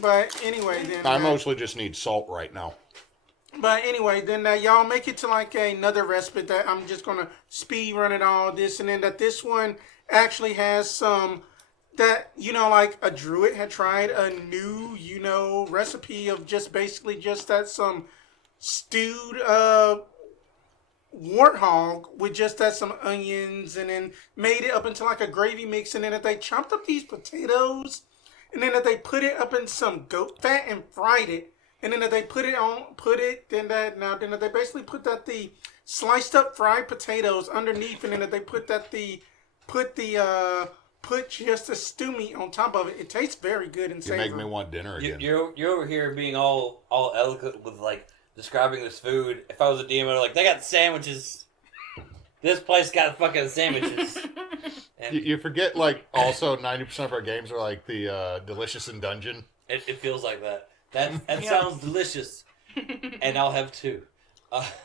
But anyway, then... I mostly just need salt right now. But anyway, then y'all make it to like another respite that I'm just going to speed run it all this. And then that this one actually has some... That, like a druid had tried a new, recipe of just basically just that some stewed warthog with just that some onions and then made it up into like a gravy mix. And then that they chopped up these potatoes and then that they put it up in some goat fat and fried it. And then that they they basically put that the sliced up fried potatoes underneath and then that they put just a stew meat on top of it. It tastes very good and savory. You make me want dinner again. You're over here being all eloquent with like describing this food. If I was a DM, I'd be like, they got sandwiches. This place got fucking sandwiches. And you forget, like, also 90% of our games are like the Delicious in Dungeon. It feels like that. That sounds delicious. And I'll have two.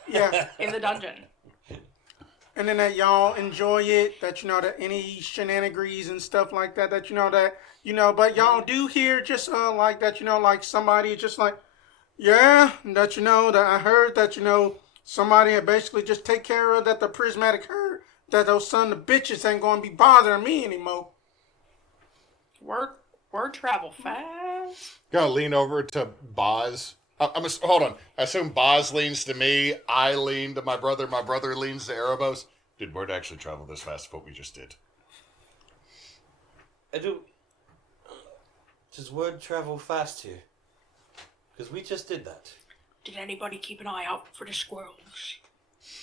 Yeah. In the dungeon. And then that y'all enjoy it, that that any shenanigans and stuff like that, but y'all do hear just like that, like somebody just like, yeah, that that I heard that somebody had basically just take care of that the prismatic herd, that those son of bitches ain't gonna be bothering me anymore. Word travel fast. Gotta lean over to Boz. Hold on. I assume Boz leans to me. I lean to my brother. My brother leans to Erebos. Did word actually travel this fast? What we just did? I do. Does word travel fast here? Because we just did that. Did anybody keep an eye out for the squirrels?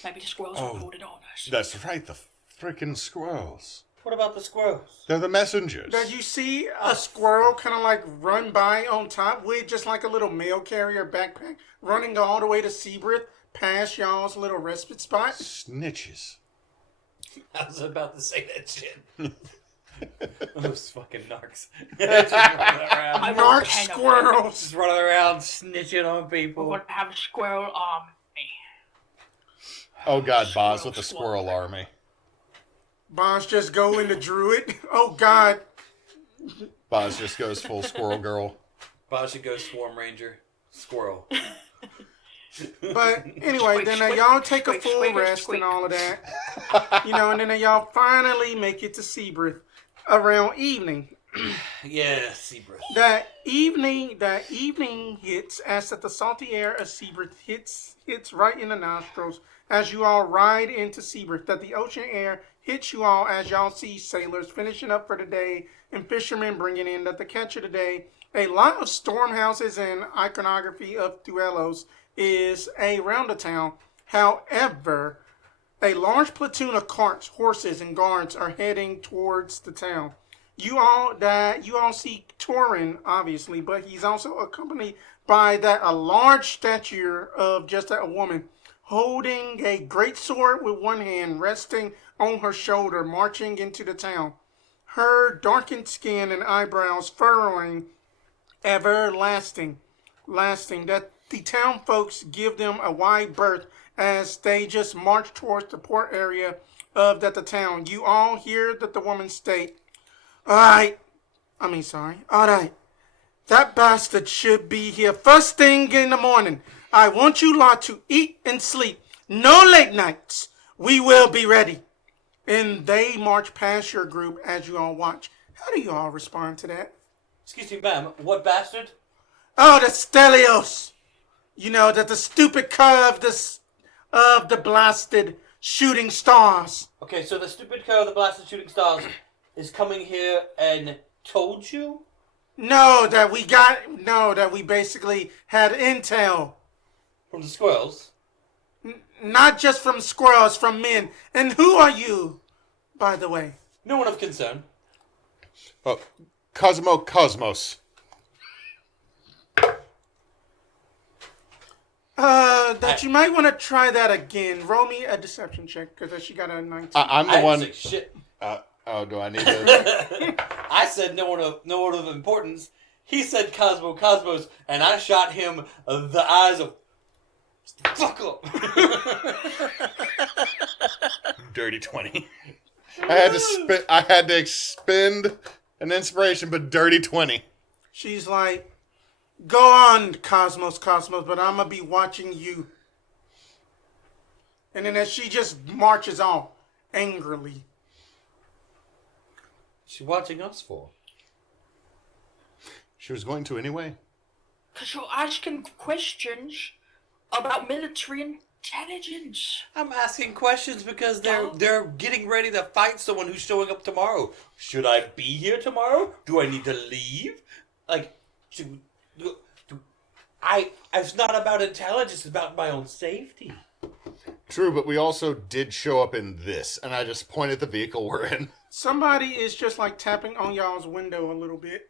Maybe the squirrels reported on us. That's right. The freaking squirrels. What about the squirrels? They're the messengers. Did you see a squirrel kind of like run by on top with just like a little mail carrier backpack running all the way to Syybreath past y'all's little respite spot? Snitches. I was about to say that shit. Those fucking narcs. Narc squirrels. Just running around snitching on people. We're going to have a squirrel army. Oh God, Boz with the squirrel army. Boz just go into druid. Oh God. Boz just goes full squirrel girl. Boz should go swarm ranger. Squirrel. But anyway, then y'all take a full rest and all of that. And then y'all finally make it to Syybreath around evening. Yeah, Syybreath. That evening hits as that the salty air of Syybreath hits right in the nostrils as you all ride into Syybreath. That the ocean air hits you all as y'all see sailors finishing up for the day and fishermen bringing in that the catch of the day. A lot of storm houses and iconography of Duelos is around the town. However, a large platoon of carts, horses, and guards are heading towards the town. You all see Torin, obviously, but he's also accompanied by a large statue of just a woman holding a great sword with one hand resting on her shoulder, marching into the town. Her darkened skin and eyebrows furrowing everlasting, that the town folks give them a wide berth as they just march towards the port area of the town. You all hear that the woman state, all right, that bastard should be here first thing in the morning. I want you lot to eat and sleep. No late nights. We will be ready. And they march past your group as you all watch. How do you all respond to that? Excuse me, ma'am. What bastard? Oh, the Stelios. That the stupid curve of the blasted shooting stars. Okay, so the stupid cur of the blasted shooting stars is coming here and told you? No, that we basically had intel. From the squirrels? Not just from squirrels, from men. And who are you, by the way? No one of concern. Oh, Cosmos. You might want to try that again. Roll me a deception check, because she got a 19. I'm the one. Say shit. Do I need to? I said no one of importance. He said Cosmos, and I shot him the eyes of fuck up. Dirty 20. I had to expend an inspiration, but dirty 20. She's like, Go on, Cosmos, but I'm gonna be watching you. And then as she just marches off angrily. She's watching us for. She was going to anyway. Because you're asking questions about military intelligence. I'm asking questions because they're getting ready to fight someone who's showing up tomorrow. Should I be here tomorrow? Do I need to leave? Like, it's not about intelligence, it's about my own safety. True, but we also did show up in this, and I just pointed the vehicle we're in. Somebody is just like tapping on y'all's window a little bit.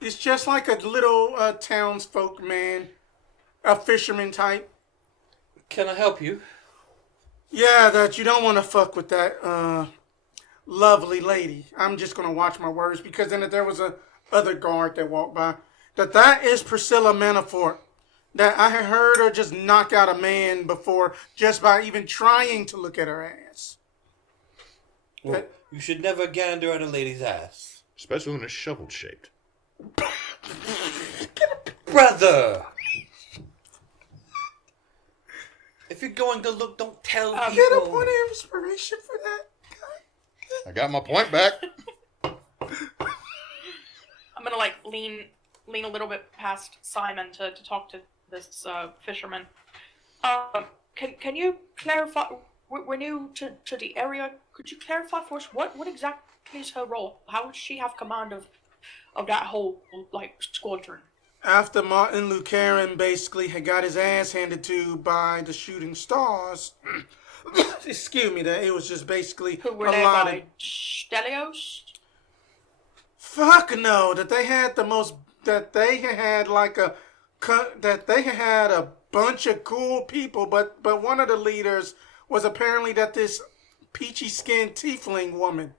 It's just like a little townsfolk man, a fisherman type. Can I help you? Yeah, that you don't want to fuck with that lovely lady. I'm just going to watch my words because then if there was a other guard that walked by, that is Priscilla Manafort. That I had heard her just knock out a man before just by even trying to look at her ass. Well, you should never gander at a lady's ass. Especially when it's shovel-shaped. Brother! If you're going to look, don't tell people. Get a point of inspiration for that. I got my point back. I'm gonna like lean a little bit past Simon to talk to this fisherman. Can you clarify? We're new to the area. Could you clarify for us what exactly is her role? How would she have command of that whole like squadron? After Martin Lucarin basically had got his ass handed to by the Shooting Stars, excuse me, that it was just basically Who were led by Stelios? Fuck no, that they had a bunch of cool people, but one of the leaders was apparently that this peachy skinned tiefling woman.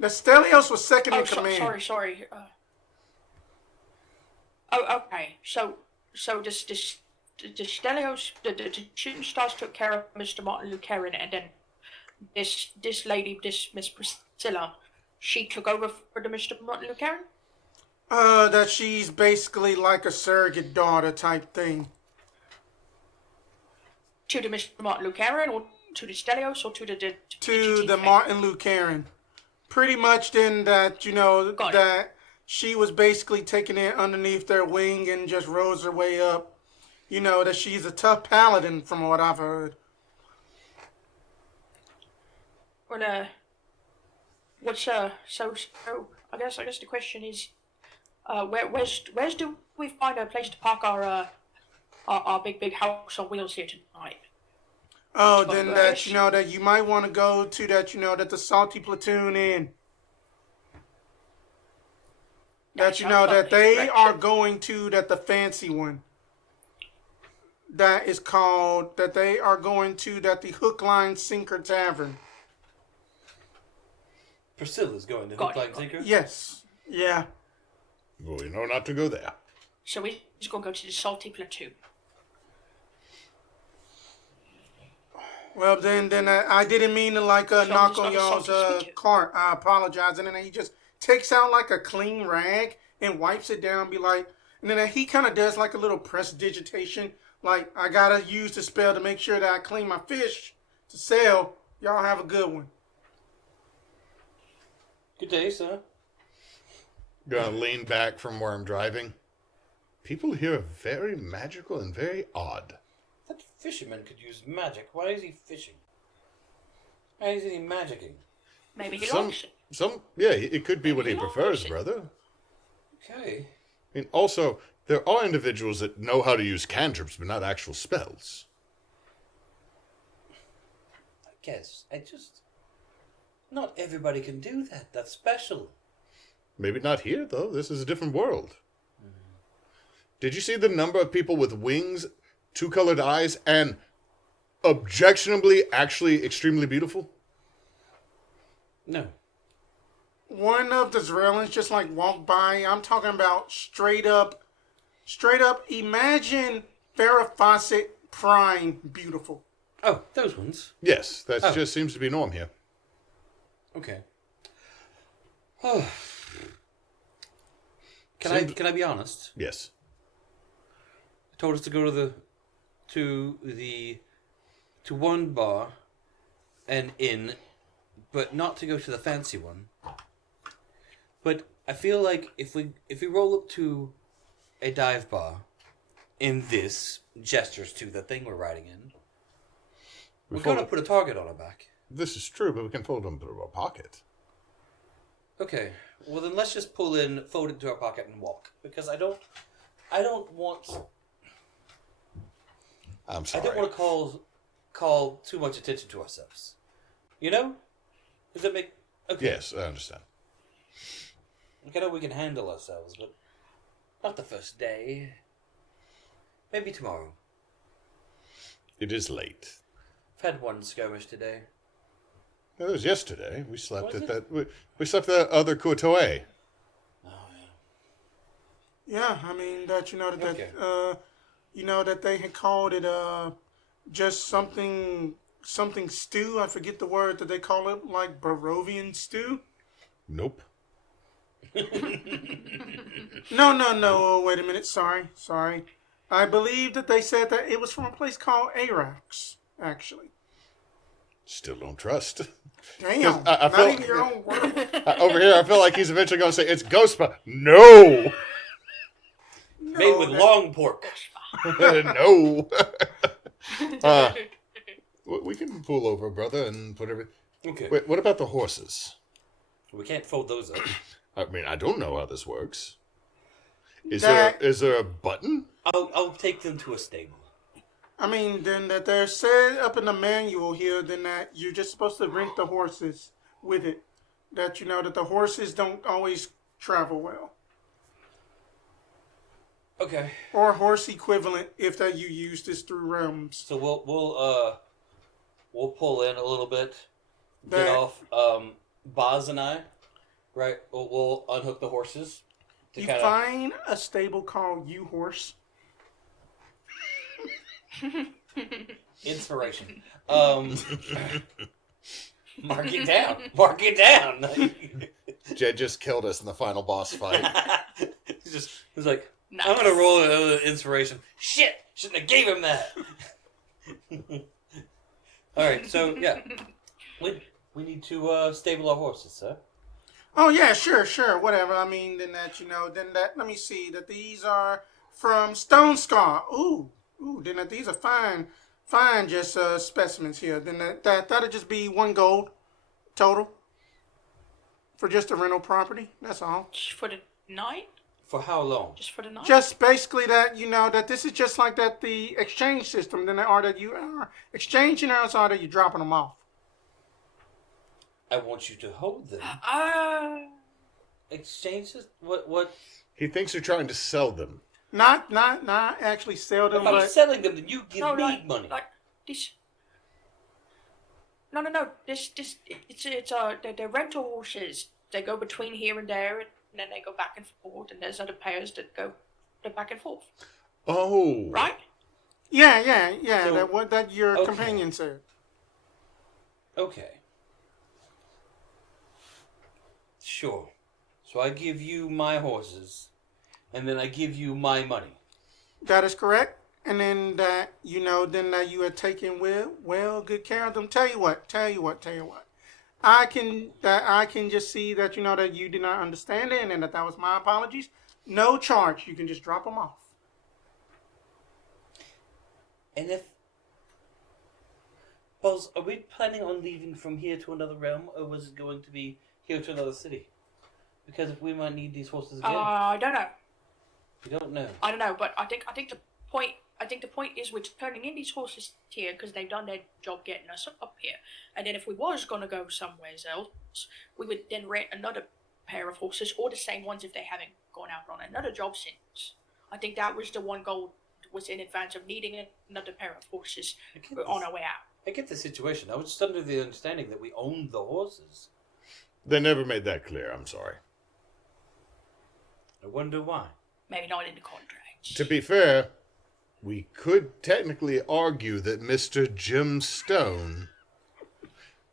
The Stelios was second in command. Sorry. Okay. So the Stelios, the Shooting Stars took care of Mr. Martin Lucarin, and then this lady, Miss Priscilla, she took over for the Mr. Martin Lucarin? That she's basically like a surrogate daughter type thing. To the Mr. Martin Lucarin, or to the Stelios, or to the To the thing? Martin Lucarin. Pretty much then that, Got that she was basically taking it underneath their wing and just rose her way up. That she's a tough paladin from what I've heard. Well, what's so I guess the question is, where's do we find a place to park our big house on wheels here tonight? Oh, then that that you might want to go to that the Salty Platoon Inn. That that they are going to the fancy one. That is called that they are going to the Hook Line Sinker Tavern. Priscilla's going to Got Hook, it. Line, Sinker? Yes. Yeah. Well, not to go there. So we're just gonna go to the Salty Platoon. Well, then I didn't mean to knock on y'all's cart. I apologize. And then he just takes out like a clean rag and wipes it down. Be like, and then he kind of does like a little prestidigitation. Like I gotta use the spell to make sure that I clean my fish to sell. Y'all have a good one. Good day, sir. Gonna lean back from where I'm driving. People here are very magical and very odd. That fisherman could use magic. Why is he fishing? Why is he magicking? Maybe he likes it. It could be what he prefers, brother. Okay. I mean, also, there are individuals that know how to use cantrips, but not actual spells. I guess. Not everybody can do that. That's special. Maybe not here, though. This is a different world. Did you see the number of people with wings, two-colored eyes, and objectionably, actually extremely beautiful? No. One of the Zerelans just walked by. I'm talking about straight up. Imagine Farrah Fawcett Prime beautiful. Oh, those ones. Yes, that just seems to be norm here. Okay. Oh. Can I be honest? Yes. I told us to go to one bar and inn, but not to go to the fancy one. But I feel like if we roll up to a dive bar in this, gestures to the thing we're riding in, we're going to put a target on our back. This is true, but we can fold them through our pocket. Okay, well then let's just fold it into our pocket and walk, because I don't want. I'm sorry. I don't want to call too much attention to ourselves. You know? Does that make... Okay. Yes, I understand. I know we can handle ourselves, but not the first day. Maybe tomorrow. It is late. I've had one skirmish today. It was yesterday. We slept Was at it? that. We slept at that other Kutoe. Oh, Yeah, I mean that Okay. that they had called it just something stew. I forget the word that they call it, like Barovian stew. Nope. No. Wait a minute. Sorry. I believe that they said that it was from a place called Arax, actually. Still don't trust. Damn, I not feel- even your own word. Over here, I feel like he's eventually going to say it's ghost. No. Made with long pork. No. We can pull over, brother, and put everything. Okay. Wait, what about the horses? We can't fold those up. I mean, I don't know how this works. Is there a button? I'll take them to a stable. I mean, then that they're said up in the manual here, then that you're just supposed to rent the horses with it. That that the horses don't always travel well. Okay. Or horse equivalent if that you use this through realms. So we'll pull in a little bit, get That- off. Boz and I, right? We'll unhook the horses. You find a stable called U Horse. Inspiration. Mark it down. Mark it down. Jed just killed us in the final boss fight. He's like, Nice. I'm gonna roll another inspiration. Shit! Shouldn't have gave him that. All right, so yeah, we need to stable our horses, sir. Oh yeah, sure, whatever. I mean, then that let me see that these are from Stone Scar. Ooh, then that these are fine, just specimens here. Then that'll just be 1 gold total for just a rental property. That's all. Just for the night? For how long? Just for the night? Just basically that that this is just like that the exchange system. Then or that you are exchanging or else or that you're dropping them off. I want you to hold them. Exchanges? What? He thinks you're trying to sell them. Not actually sell them, If I'm but selling them, then you give no, me money. Like this. No. This. It's the rental horses. They go between here and there, and then they go back and forth. And there's other pairs that go back and forth. Oh. Right? yeah. So- That what that your okay. companion said. Okay. Sure. So I give you my horses, and then I give you my money. That is correct. And then that then that you had taken good care of them. Tell you what. I can just see that that you did not understand it, and that was my apologies. No charge. You can just drop them off. And if... Buzz, are we planning on leaving from here to another realm, or was it going to be here to another city? Because if we might need these horses again. I don't know. You don't know. I don't know, but I think the point is we're turning in these horses here because they've done their job getting us up here. And then if we was gonna go somewhere else, we would then rent another pair of horses or the same ones if they haven't gone out on another job since. I think that was the 1 goal was in advance of needing another pair of horses on our way out. I get the situation. I was just under the understanding that we owned the horses. They never made that clear. I'm sorry. I wonder why. Maybe not in the contracts. To be fair, we could technically argue that Mr. Jim Stone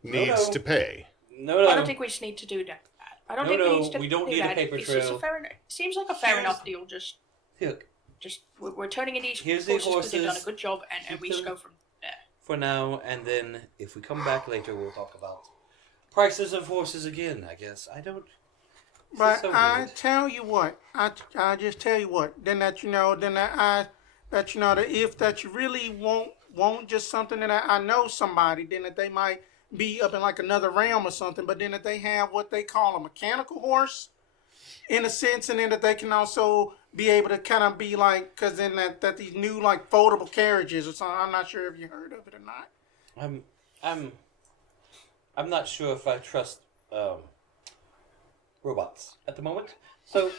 needs No. to pay. No. I don't think we just need to do that. I don't No, think no, we need to we don't do need a that. paper It's trail. a fair, seems like a fair enough deal. Just Look, we're turning in these Here's horses the because they've done a horses. good job, and we just them. go from there. for now, and then if we come back later, we'll talk about prices of horses again, I guess. I don't... This is But so I weird. tell you what, I just tell you what. Then that you know, then that you know that if that you really want just something that I know somebody, then that they might be up in like another realm or something. But then that they have what they call a mechanical horse, in a sense, and then that they can also be able to kind of be like, because then that these new like foldable carriages or something. I'm not sure if you heard of it or not. I'm not sure if I trust robots at the moment. So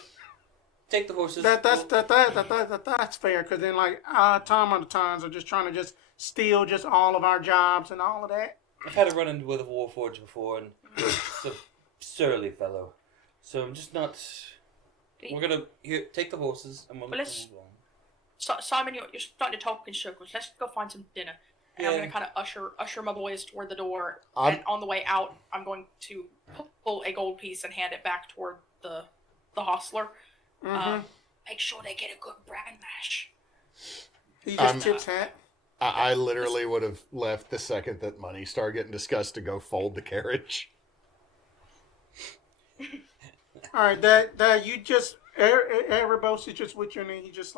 take the horses. That's fair, because then like time on the times are just trying to just steal just all of our jobs and all of that. I've had a run-in with a Warforged before, and it's a surly fellow. So I'm just not... We're gonna take the horses, and we'll move on. Simon, you're starting to talk in circles. Let's go find some dinner. And I'm Yeah. going to kind of usher my boys toward the door. I'm- And on the way out, I'm going to pull a gold piece and hand it back toward the hostler. Make sure they get a good bran mash. He just tips hat. I literally would have left the second that money started getting discussed to go fold the carriage. All right, that you just Erebos is just with you, and then he just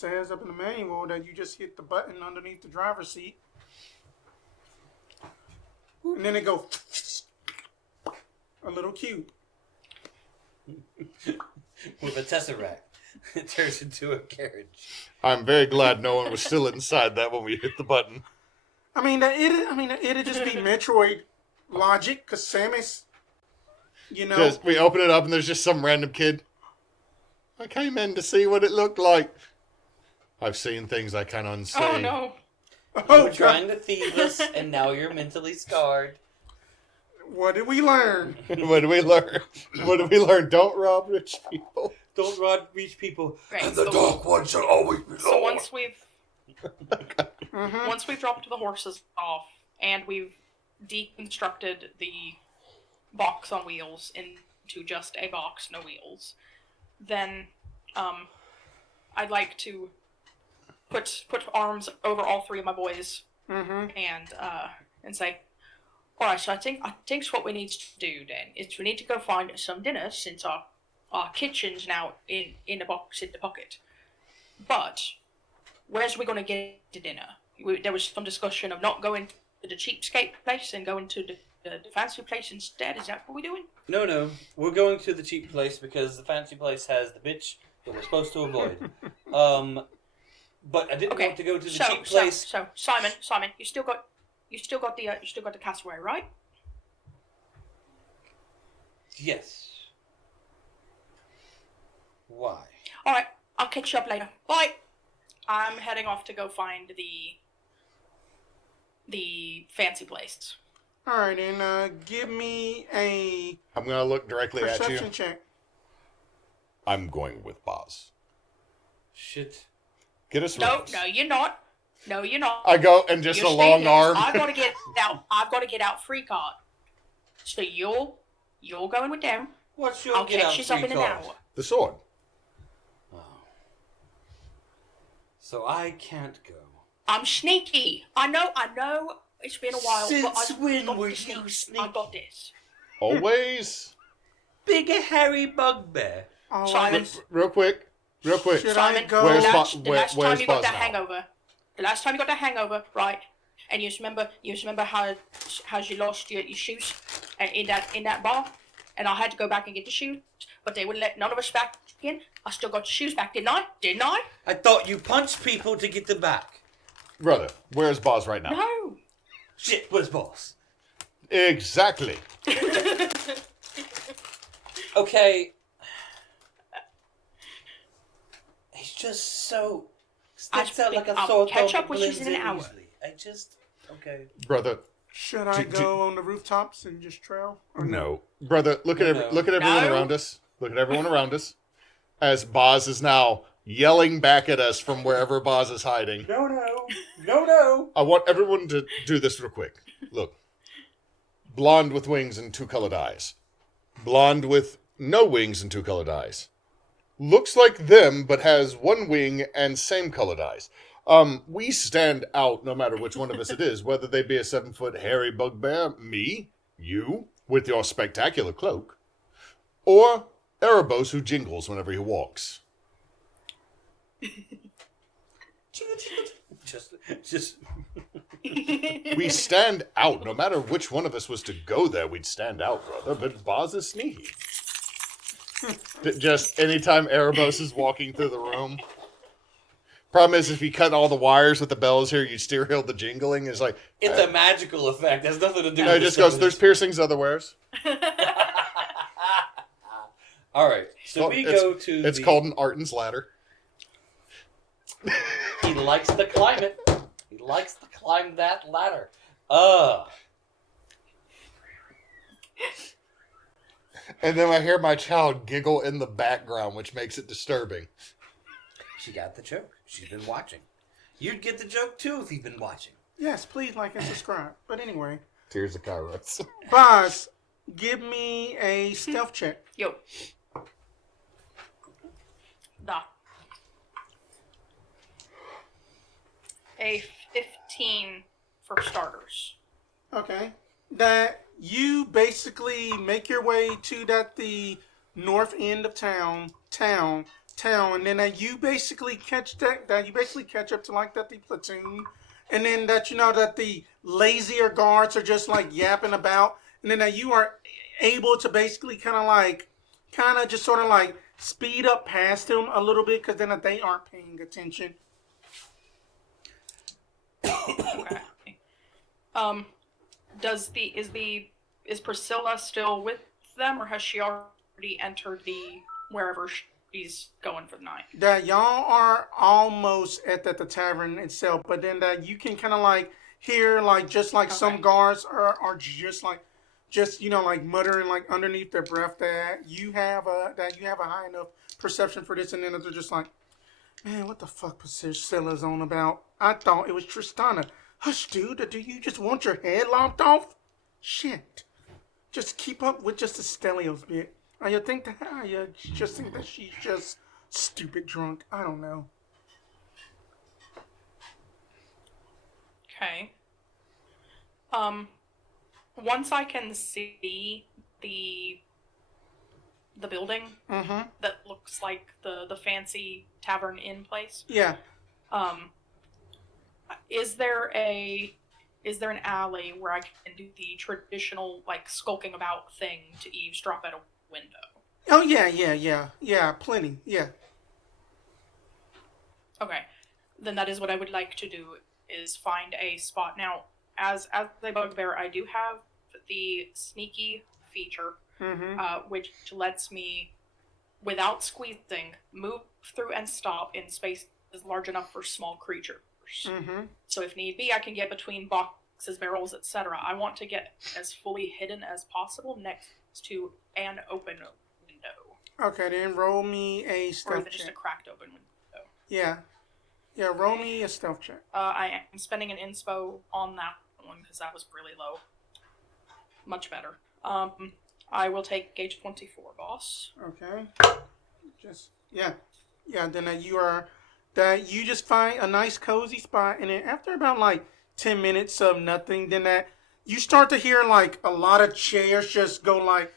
says up in the manual that you just hit the button underneath the driver's seat, and then it goes a little cube. With a tesseract, it turns into a carriage. I'm very glad no one was still inside that when we hit the button. I mean, it'd just be Metroid logic, because Samus, you know. Just, we open it up and there's just some random kid. I came in to see what it looked like. I've seen things I can't unsee. Oh, no. You Oh, were trying to thieve us, and now you're mentally scarred. what did we learn? What did we learn? What did we learn? Don't rob rich people. Don't rob rich people. Right, And the so- dark one shall always be So Lord. once we've dropped the horses off and we've deconstructed the box on wheels into just a box, no wheels, then I'd like to put arms over all three of my boys and say, all right. So I think what we need to do then is we need to go find some dinner, since our kitchen's now in the box in the pocket. But where's we going to get to dinner? There was some discussion of not going to the cheapskate place and going to the fancy place instead. Is that what we're doing? No. We're going to the cheap place because the fancy place has the bitch that we're supposed to avoid. But I didn't want to go to the cheap place. So Simon, you still got the cassowary, right? Yes. Why? All right, I'll catch you up later. Bye. I'm heading off to go find the fancy place. All right, and give me a I'm going to look directly at perception you. check. I'm going with Boz. Shit. Get us No, rooms. no, you're not. No, you're not. I go and just You're a staying long here. arm. I've got to get out. I've got to get out free card. So you're going with them. What's your I'll get out catch you up free in an card? hour. The sword. Oh. So I can't go. I'm sneaky. I know. It's been a while. but Since I've when got were this you sneak. sneaky? I got this. Always. Big hairy bugbear. All Simon. right. Real quick. Should Simon, I go? Where's the Bo- last where's time you got Boz that now? hangover. The last time you got that hangover, right? And you remember how you lost your shoes in that bar, and I had to go back and get the shoes, but they wouldn't let none of us back in. I still got the shoes back, didn't I? Didn't I? I thought you punched people to get them back. Brother, where's Boz right now? No. Shit, where's boss? Exactly. Okay. He's just so sticks out like a I'll sore catch thumb, up with blends you in an in hour. easily. Okay. Brother, Should I Do- go on the rooftops and just trail? Or no. Brother, look at No. look at everyone No. around us. Look at everyone around us. As Boz is now yelling back at us from wherever Boz is hiding. No. I want everyone to do this real quick. Look. Blonde with wings and two colored eyes. blonde with no wings and 2 colored eyes. Looks like them, but has 1 wing and same colored eyes. We stand out no matter which one of us it is, whether they be a 7-foot hairy bugbear, me, you, with your spectacular cloak, or Erebos who jingles whenever he walks. Just. We stand out. No matter which one of us was to go there, we'd stand out, brother. But Boz is sneaky. Just anytime Erebos is walking through the room. Problem is, if you cut all the wires with the bells here, you'd still hear the jingling. It's like... It's a magical effect. It has nothing to do with it just goes, there's piercings otherwheres. All right. So we go to It's called an Arten's ladder. He likes to climb it. He likes to climb that ladder. And then I hear my child giggle in the background, which makes it disturbing. She got the joke. She's been watching. You'd get the joke too if you've been watching. Yes, please like and subscribe. But anyway, Tears of Kairos. Boz, give me a stealth check. Yo. Da. A 15 for starters. Okay. That you basically make your way to the north end of town, and then that you basically catch that you basically catch up to like the platoon, and then that you know that the lazier guards are just like yapping about, and then that you are able to basically kind of just sort of like speed up past them a little bit because then they aren't paying attention. Okay. Is Priscilla still with them, or has she already entered wherever she's going for the night? That y'all are almost at the tavern itself, but then that you can kind of like hear like just like some guards are just like like muttering like underneath their breath that you have a high enough perception for this, and then they're just like, man, what the fuck Priscilla's on about? I thought it was Tristana. Hush, dude. Do you just want your head lopped off? Shit. Just keep up with just the Stelios bit. You just think that she's just stupid drunk. I don't know. Okay. Once I can see the building that looks like the fancy tavern inn place. Yeah. Is there an alley where I can do the traditional like skulking about thing to eavesdrop at a window? Oh yeah, plenty. Yeah. Okay, then that is what I would like to do, is find a spot. Now, as a bugbear, I do have the sneaky feature, which lets me, without squeezing, move through and stop in spaces large enough for small creatures. So if need be, I can get between boxes, barrels, etc. I want to get as fully hidden as possible next to an open window. Okay, then roll me a stealth Or check. just a cracked open window. Yeah, roll me a stealth check. I am spending an inspo on that one because that was really low. Much better. I will take gauge 24, boss. Okay. Then you just find a nice cozy spot, and then after about like 10 minutes of nothing, then that you start to hear like a lot of chairs just go like,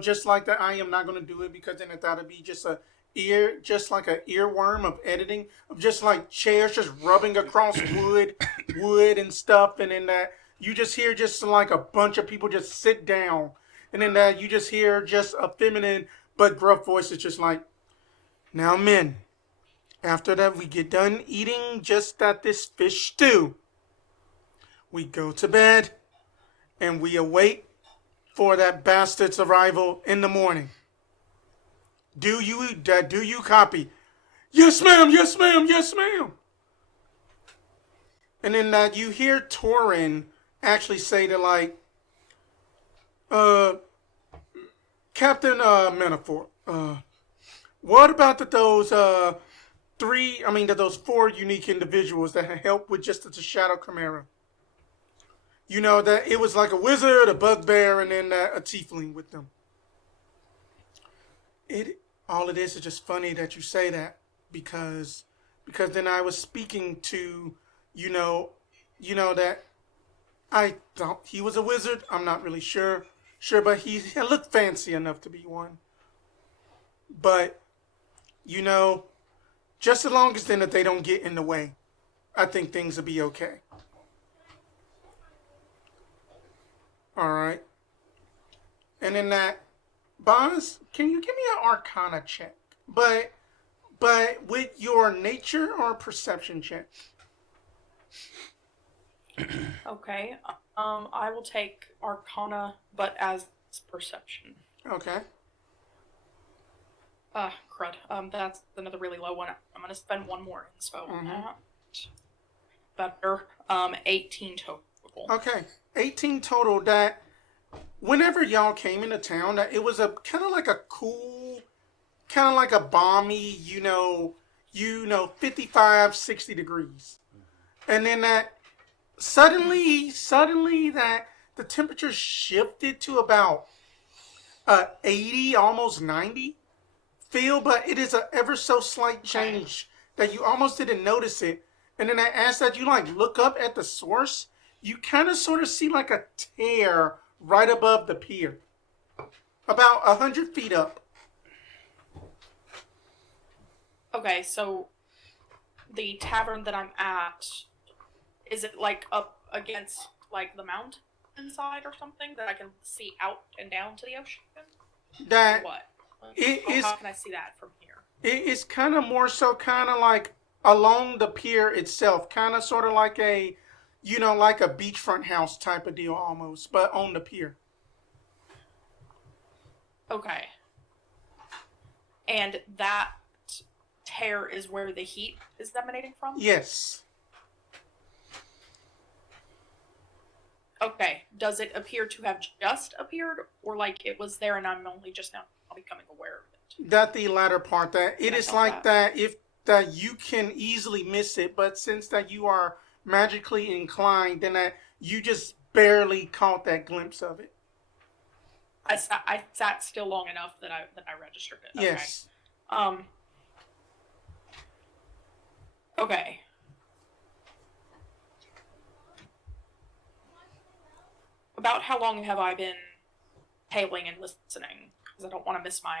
just like that. I am not going to do it because then it thought it'd be just an earworm of editing of just like chairs just rubbing across wood and stuff, and then that you just hear just like a bunch of people just sit down, and then that you just hear just a feminine but gruff voice. It's just like, now men, after that we get done eating just this fish stew, we go to bed and we await for that bastard's arrival in the morning. Do you copy? Yes, ma'am. Yes, ma'am. Yes, ma'am. And then you hear Torin actually say to like, Captain Manifold, what about those four unique individuals that had helped with just the Shadow Chimera? You know that it was like a wizard, a bugbear, and then a tiefling with them. It all it is just funny that you say that because then I was speaking to you know that I thought he was a wizard. I'm not really sure, but he looked fancy enough to be one. But you know, just as long as then that they don't get in the way, I think things will be okay. All right. And in that, Boz, can you give me an Arcana check? But with your nature or perception check. Okay. I will take Arcana, but as perception. Okay. Crud. That's another really low one. I'm gonna spend one more inspo on that. Better. 18 total. Okay. 18 total. That whenever y'all came into town, that it was a kind of like a cool, kind of like a balmy, 55, 60 degrees. And then that suddenly that the temperature shifted to about 80, almost 90 feel, but it is a ever so slight change that you almost didn't notice it. And then as that you look up at the source, you kind of sort of see like a tear right above the pier, about 100 feet up. Okay, so the tavern that I'm at, is it like up against like the mountain side or something that I can see out and down to the ocean? That What? How can I see that from here? It is kind of more so kind of like along the pier itself, kind of sort of like a, like a beachfront house type of deal almost, but on the pier. Okay. And that tear is where the heat is emanating from? Yes. Okay. Does it appear to have just appeared, or like it was there and I'm only just now becoming aware of it? That the latter part, that it is like that if that you can easily miss it, but since that you are magically inclined, then that you just barely caught that glimpse of it. I sat still long enough that I registered it. Okay. Yes. Okay. About how long have I been hailing and listening? Because I don't want to miss my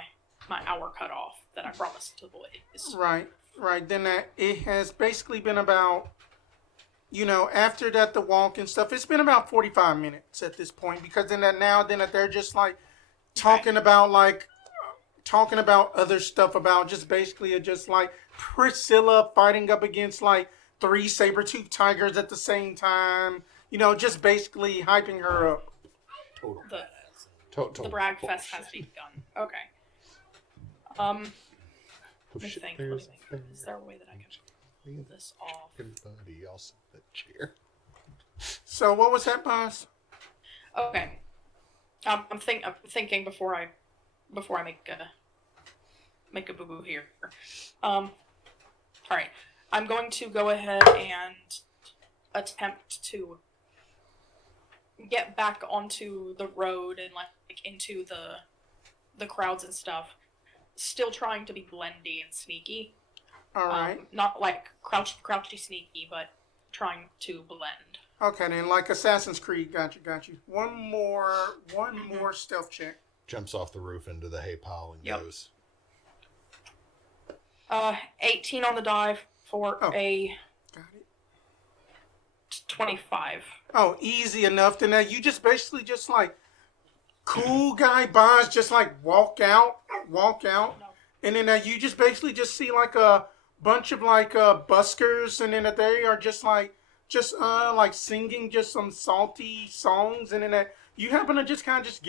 hour cutoff that I promised to the ladies. Right. Then that it has basically been about, after that the walk and stuff, it's been about 45 minutes at this point, because then that they're just like talking about other stuff, about just basically just like Priscilla fighting up against like 3 saber-toothed tigers at the same time, just basically hyping her up. Total. The brag fest has begun. Okay. Let me think. Is there a way that I can pull this off? Everybody else in the chair. So what was that, boss? Okay. I'm thinking before I make a boo boo here. All right. I'm going to go ahead and attempt to get back onto the road and like into the crowds and stuff. Still trying to be blendy and sneaky. All right. Not like crouchy sneaky, but trying to blend. Okay, then like Assassin's Creed, got you. One more stealth check. Jumps off the roof into the hay pile and goes. 18 on the dive for a got it. 25. Oh, easy enough. Then you just basically just like cool guy bonds, just like walk out, and then you just basically just see like a bunch of like buskers, and then they are just like singing just some salty songs, and then you happen to just kind of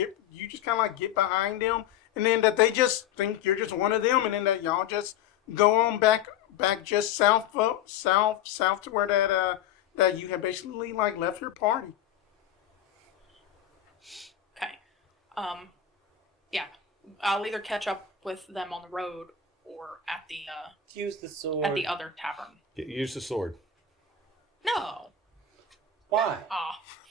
get behind them, and then that they just think you're just one of them, and then that y'all just go on back just south to where that you have basically like left your party. Okay. Yeah. I'll either catch up with them on the road or at the Use the sword. at the other tavern. Use the sword. No. Why?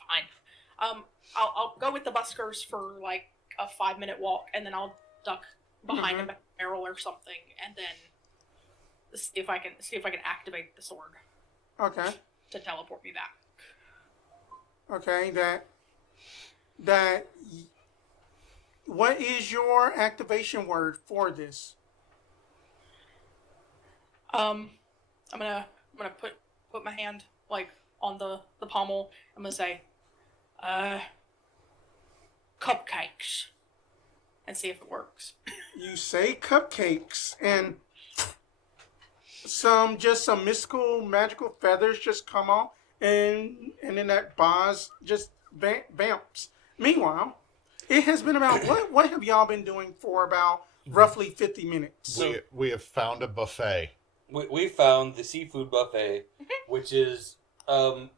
Fine. I'll go with the buskers for like a 5-minute walk, and then I'll duck behind a barrel or something, and then see if I can activate the sword Okay. to teleport me back. Okay. What is your activation word for this? I'm gonna put my hand like on the pommel. I'm gonna say, cupcakes, and see if it works. You say cupcakes, and some mystical magical feathers just come off, and then that Boz just vamps. Meanwhile, it has been about what have y'all been doing for about roughly 50 minutes? So- we have found a buffet. We found the seafood buffet, which is we're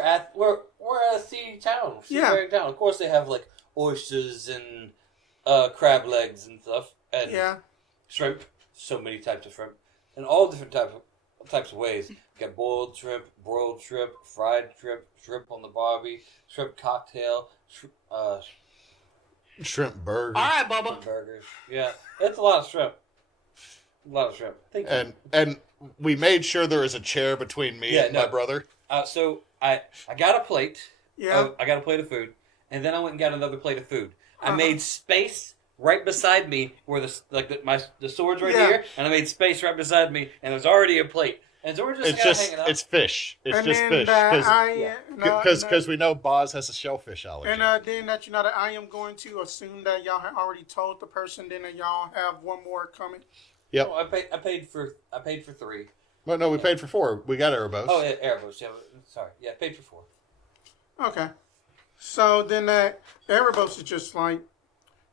at a sea town, seafaring town. Of course, they have like oysters and crab legs and stuff, and shrimp. So many types of shrimp, and all different types of ways. You got boiled shrimp, broiled shrimp, fried shrimp, shrimp on the barbie, shrimp cocktail, Shrimp burger. All right, Bubba. shrimp burgers. Yeah, it's a lot of shrimp. A lot of shrimp. Thank you. And we made sure there is a chair between me and my brother. So I got a plate. Yeah. I got a plate of food, and then I went and got another plate of food. I made space right beside me where the sword's right here, and I made space right beside me, and there's already a plate. And so we're just hanging out. It's fish. It's And just then fish. that Because we know Boz has a shellfish allergy. And then that that I am going to assume that y'all have already told the person. Then that y'all have one more coming. Yep. No, I paid for 3. Well, no, we paid for 4. We got Erebos. Oh yeah, Erebos. Yeah, sorry. Yeah, I paid for 4. Okay. So then that Erebos is just like,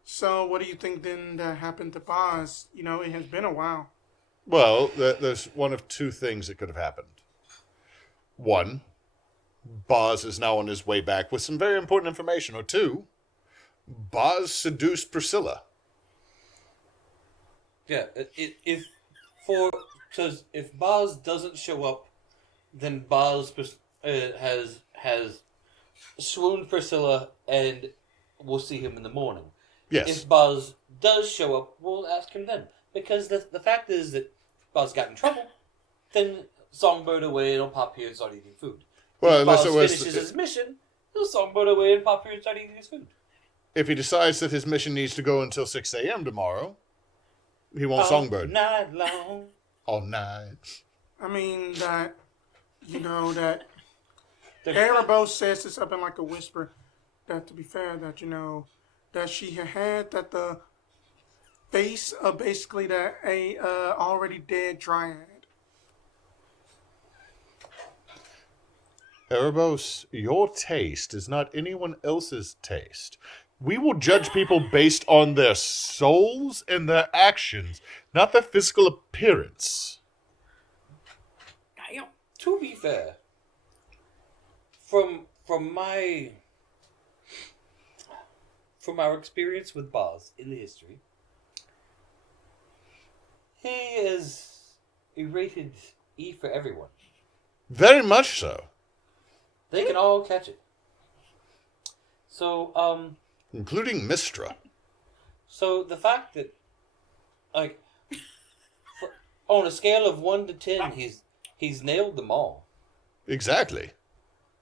so what do you think then that happened to Boz? You know, it has been a while. Well, there's one of 2 things that could have happened. One, Boz is now on his way back with some very important information. Or 2, Boz seduced Priscilla. Yeah, if Boz doesn't show up, then Boz has swooned Priscilla, and we'll see him in the morning. Yes. If Boz does show up, we'll ask him then. Because the fact is that Boz got in trouble, then songbird away and he'll pop here and start eating food. Well, if unless Boz it was finishes his mission, he'll songbird away and pop here and start eating his food. if he decides that his mission needs to go until 6 a.m. tomorrow, he won't songbird. Night long. All night. I mean that, that Erebos says this up in like a whisper. That to be fair, that that she had that the face of basically that a already dead dryad. Erebos, your taste is not anyone else's taste. We will judge people based on their souls and their actions, not their physical appearance. Damn. To be fair, from our experience with Boz in the history, he is a rated E for everyone. Very much so. They can all catch it. So, Including Mistra. So the fact that, like, on a scale of 1 to 10, he's nailed them all. Exactly.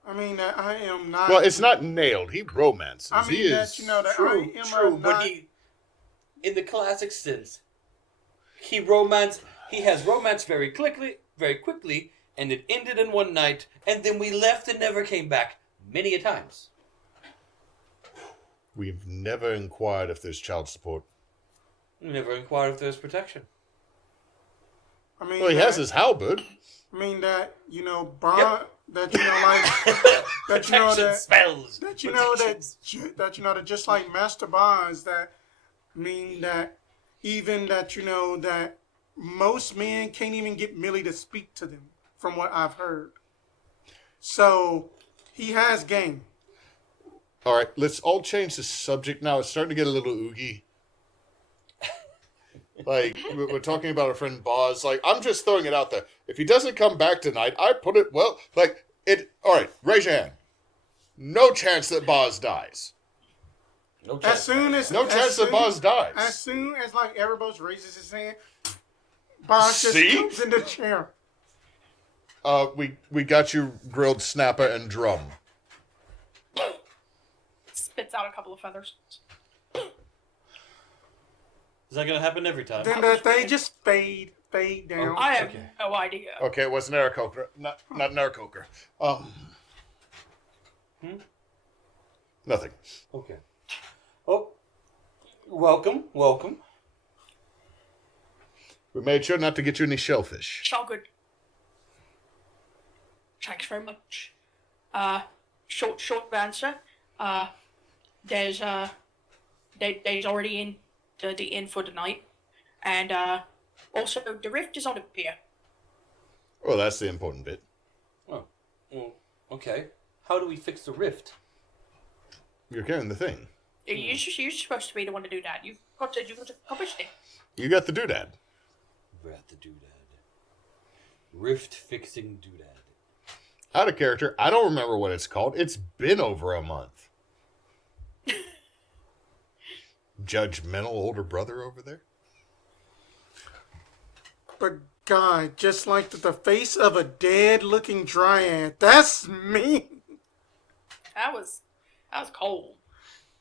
I mean that I am not. Well, it's not nailed. He romances. I mean he that is. that True, I am true, not. but in the classic sense, he has romance very quickly, and it ended in one night, and then we left and never came back many a times. We've never inquired if there's child support. We never inquired if there's protection. I mean, Well, he has his halberd. I mean that Bond. That like that that spells. that that just like Master Bonds that mean that even that that most men can't even get Millie to speak to them from what I've heard. So he has game. All right, let's all change the subject now. It's starting to get a little oogie. Like, we're talking about our friend Boz. Like, I'm just throwing it out there. If he doesn't come back tonight, I put it, well, like, it... All right, raise your hand. No chance that Boz dies. No As chance. soon as No as chance that soon- Boz dies. As soon as like Erebos raises his hand, Boz just See? comes in the chair. We got you grilled snapper and drum. Spits out a couple of feathers. Is that gonna happen every time? Then they just fade down. I have Okay. no idea. Okay, it was an Aarakocra. Not an Aarakocra. Nothing. Okay. Oh, welcome. We made sure not to get you any shellfish. It's all good. Thanks very much. Short answer. There's already in the inn for the night, and also the rift is on the pier. Well, that's the important bit. Oh, well, okay. How do we fix the rift? You're carrying the thing. You're supposed to be the one to do that. You've got to accomplish it. You got the doodad. We're at the doodad. Rift fixing doodad. Out of character. I don't remember what it's called. It's been over a month. Judgmental older brother over there. But God, just like the face of a dead-looking dryad. That's me. That was cold.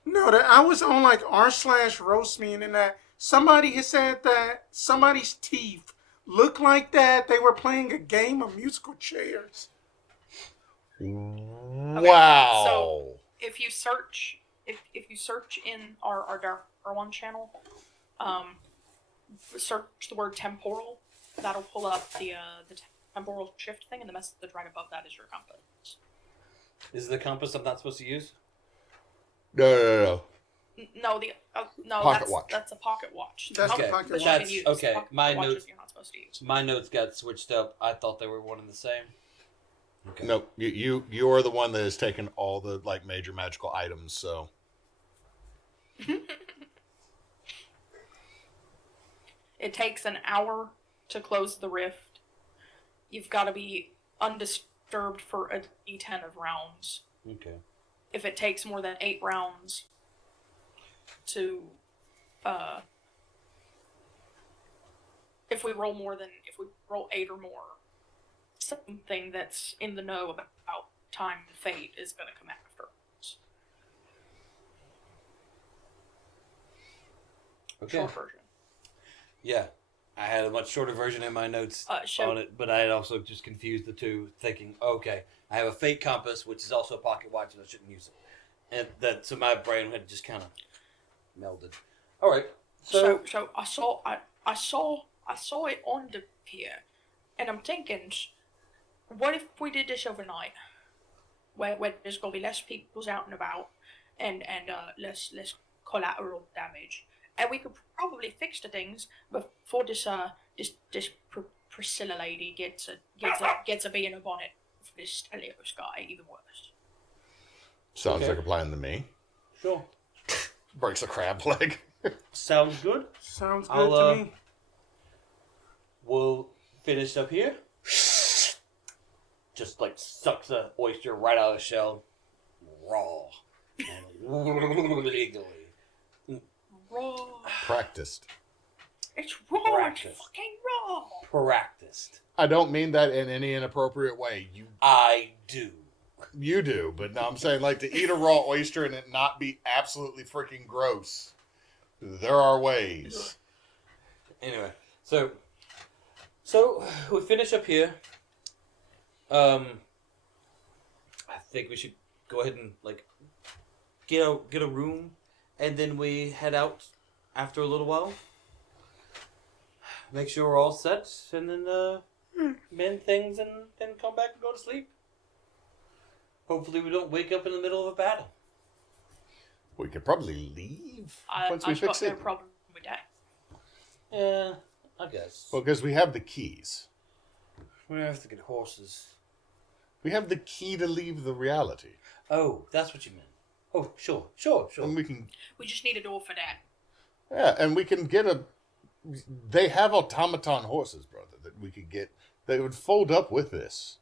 No, that I was on like r/roast me, and then that somebody had said that somebody's teeth looked like that they were playing a game of musical chairs. Wow. So if you search in our Dark One channel, search the word temporal, that'll pull up the temporal shift thing, and the message right above that is your compass. Is the compass I'm not supposed to use? No. No, Pocket watch. That's a pocket watch. That's Okay, the pocket Compass watch. you can that's use. okay. Pocket My watches notes. you're not supposed to use. My notes got switched up. I thought they were one and the same. Okay. Nope. You are the one that has taken all the like major magical items, so It takes an hour to close the rift. You've got to be undisturbed for a D10 of rounds. Okay. If it takes more than 8 rounds to, if we roll 8 or more, something that's in the know about time and fate is going to come after. Okay. Short version. Yeah. I had a much shorter version in my notes So- on it, but I had also just confused the two, thinking, okay, I have a fate compass, which is also a pocket watch, and I shouldn't use it. And so my brain had just kind of melded. All right. So I saw it on the pier, and I'm thinking, what if we did this overnight, where there's gonna be less people out and about, and less collateral damage, and we could probably fix the things before this Priscilla lady gets a bee in a bonnet for this Stelios guy, even worse. sounds Okay. like a plan to me. Sure. Breaks a crab leg. Sounds good. Sounds good I'll, to me. We'll finish up here. Just like sucks the oyster right out of the shell, raw, and legally. Raw. Practiced. It's raw. Practice. It's fucking raw. Practiced. I don't mean that in any inappropriate way. I do. You do, but no, I'm saying like to eat a raw oyster and it not be absolutely freaking gross. There are ways. Anyway, so we finish up here. I think we should go ahead and like get a room, and then we head out after a little while. Make sure we're all set, and then mend things, and then come back and go to sleep. Hopefully, we don't wake up in the middle of a battle. We could probably leave once we I've got fix no it. problem with that. Yeah, I guess. Well, because we have the keys. We have to get horses. We have the key to leave the reality. Oh, that's what you meant. Oh, sure. And we can, We just need a door for that. yeah, and we can get they have automaton horses, brother, that we could get, that would fold up with this.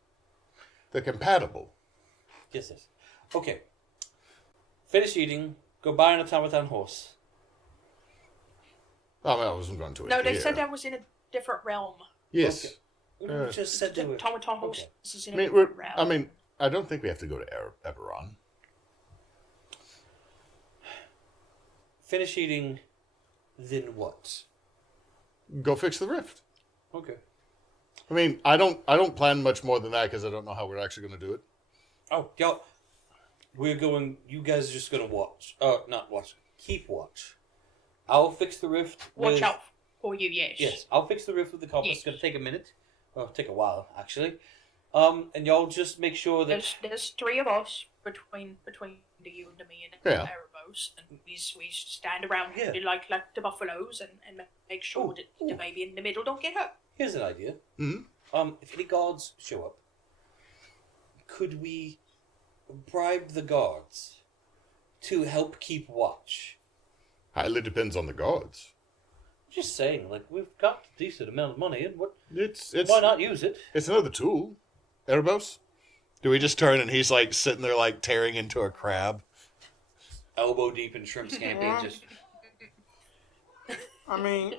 They're compatible. Yes. Okay. Finish eating. Go buy an automaton horse. Oh, I wasn't going to it. No, they said that was in a different realm. Yes. Okay. We just said The they were... automaton horse Okay. is in I a mean, different realm. I don't think we have to go to Eberron. Finish eating, then what? Go fix the rift. Okay. I mean, I don't plan much more than that because I don't know how we're actually going to do it. Oh, y'all... We're going... You guys are just going to watch. Not watch. Keep watch. I'll fix the rift Watch with... out for you, yes. Yes, I'll fix the rift with the compass. Yes. It's going to take a minute. Well, take a while, actually. And y'all just make sure that... There's three of us between you and me and Yeah. Erebos, and we stand around Yeah. like the buffaloes and make sure that the baby in the middle don't get hurt. Here's an idea. Mm-hmm. If any guards show up, could we bribe the guards to help keep watch? Highly depends on the gods. Just saying, like, we've got a decent amount of money, and It's why not use it? It's another tool. Erebos? Do we just turn and he's like sitting there like tearing into a crab? Elbow deep in shrimp scampi, just... I mean,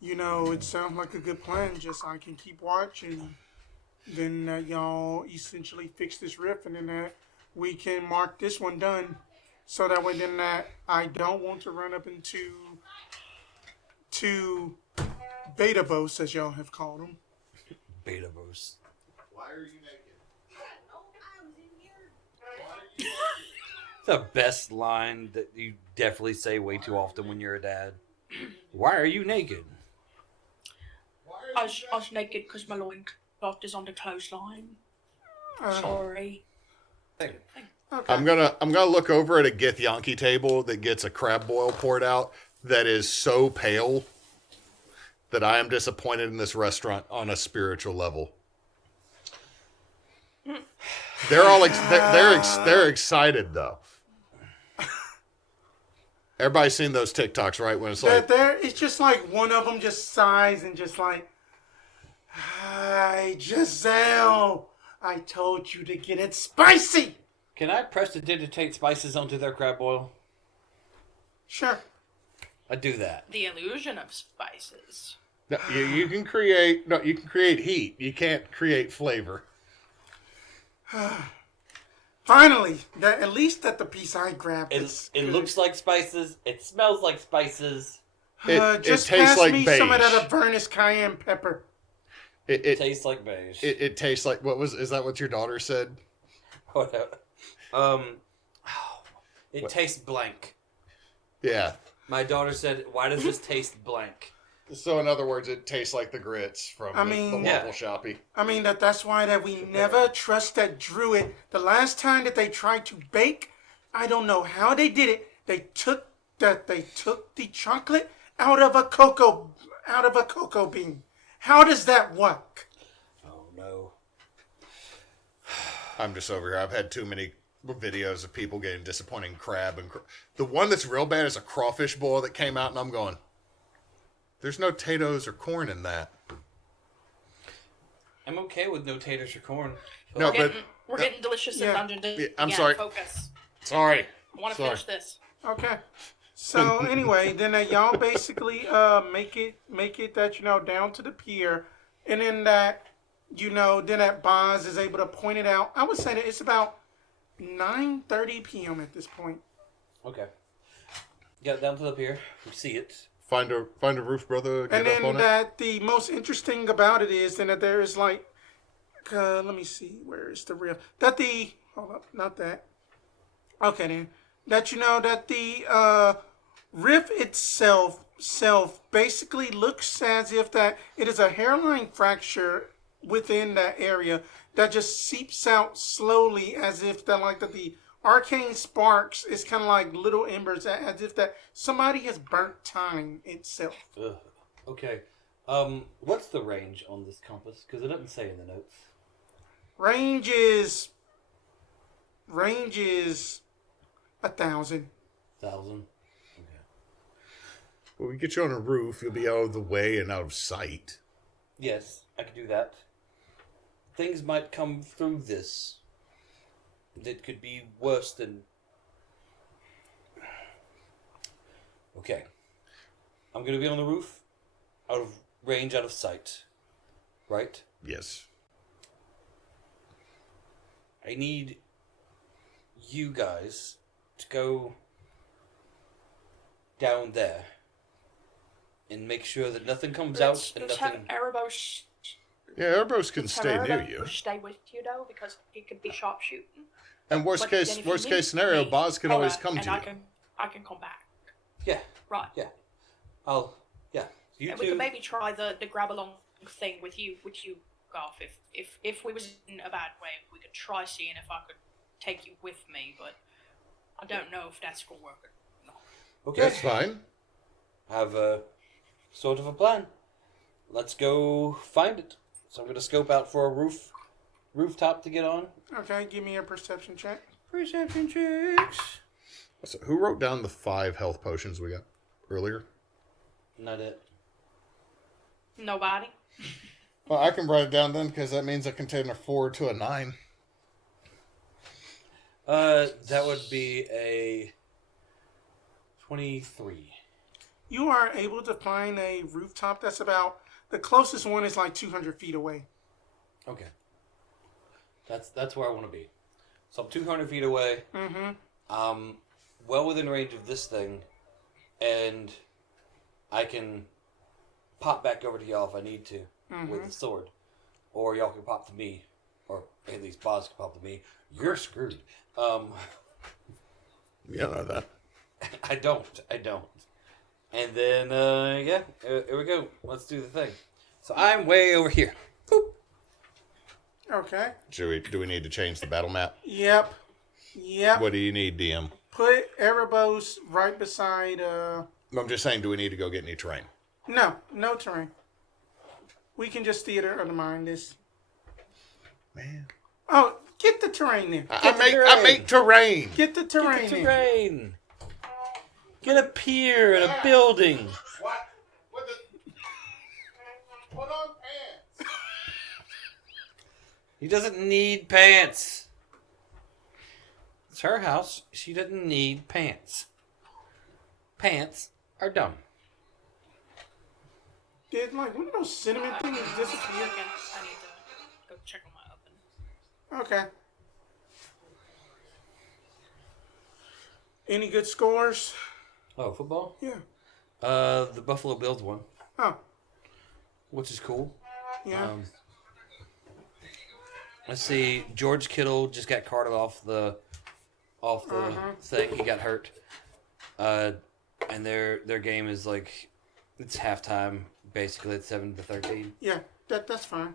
it sounds like a good plan. Just I can keep watch, and then y'all essentially fix this rift, and then we can mark this one done. So that way, then I don't want to run up into beta boats, as y'all have called them. Beta boost. Why are you naked? The best line that you definitely say way too often when you're a dad. Why are you naked? I was naked because my loincloth is on the clothesline. Sorry. Okay. I'm gonna look over at a Githyanki table that gets a crab boil poured out that is so pale that I am disappointed in this restaurant on a spiritual level. They're all they're excited though. Everybody's seen those TikToks, right? When it's like It's just like one of them just sighs and just like, "Hi, Giselle, I told you to get it spicy." Can I prestidigitate spices onto their crab boil? Sure. I do that. The illusion of spices. no, you can create heat. You can't create flavor. Finally, at least that the piece I grabbed It is it good. looks like spices. It smells like spices. It just tastes pass like me beige. some of that Avernus cayenne pepper. It tastes like beige. It tastes like is that what your daughter said? Whatever. It tastes blank. Yeah. My daughter said, "Why does this taste blank?" So in other words, it tastes like the grits from the Yeah. waffle shoppy. I mean that's why that we never trust that druid. The last time that they tried to bake, I don't know how they did it. They took the chocolate out of a cocoa bean. How does that work? Oh no. I'm just over here. I've had too many videos of people getting disappointing crab and the one that's real bad is a crawfish boil that came out, and I'm going, there's no potatoes or corn in that. I'm okay with no taters or corn. No, but We're getting delicious yeah. in Dungeon Day. Yeah, I'm sorry. Focus. sorry. I want to Sorry. finish this. Okay. So anyway, then y'all basically make it that down to the pier, and then that then that Boz is able to point it out. I would say that it's about 9:30 p.m. at this point. Okay. Get down to the pier. We see it. Find a roof, brother. Get And up then on it. that the most interesting about it is then that there is like, let me see, where is the real that the hold up, not that. Okay then, that that the riff itself basically looks as if that it is a hairline fracture within that area that just seeps out slowly, as if that the arcane sparks is kind of like little embers, as if that somebody has burnt time itself. Ugh. Okay. What's the range on this compass? Because it doesn't say in the notes. Range is 1,000. 1,000. Okay. When we get you on a roof, you'll be out of the way and out of sight. Yes, I can do that. Things might come through this. that could be worse than... Okay. I'm going to be on the roof, out of range, out of sight. Right? Yes. I need you guys to go down there and make sure that nothing comes out and let's nothing... have Erebos. Yeah, Erebos can let's have stay near Erebos you. Stay with you though, because he could be sharpshooting. And worst But then case if you need scenario, me, Boz can always come and to I you. I can come back. Yeah, Right. yeah. You And two... we could maybe try the grab along thing with you, Garf. If we was in a bad way, we could try seeing if I could take you with me, but I don't know if that's gonna work or not. Okay. That's fine. Have a sort of a plan. Let's go find it. So I'm gonna scope out for a rooftop to get on. Okay, give me a perception check. Perception checks. So who wrote down the 5 health potions we got earlier? Not it. Nobody. Well, I can write it down then, because that means I can turn a 4 to a 9. That would be a 23. You are able to find a rooftop that's about... The closest one is like 200 feet away. Okay. That's where I want to be. So I'm 200 feet away. Mm-hmm. Well within range of this thing, and I can pop back over to y'all if I need to with the sword, or y'all can pop to me, or at least Boz can pop to me. You're screwed. You don't know that. I don't. And then here we go. Let's do the thing. So I'm way over here. Boop. Okay. Do we need to change the battle map? Yep. What do you need, DM? Put Erebos right beside... I'm just saying, do we need to go get any terrain? No terrain. We can just theater undermine this. Man. Oh, get the terrain then. I make terrain. Get the terrain Get the in. terrain. Get a pier and a building. What the... Put on pants. He doesn't need pants. It's her house. She doesn't need pants. Pants are dumb. Did like one of those cinnamon things disappear? I need to go check on my oven. Okay. Any good scores? Oh, football? Yeah. The Buffalo Bills won, Oh, which is cool. yeah. Let's see. George Kittle just got carted off the thing. He got hurt. And their game is like, it's halftime. Basically, it's 7-13. Yeah, that's fine.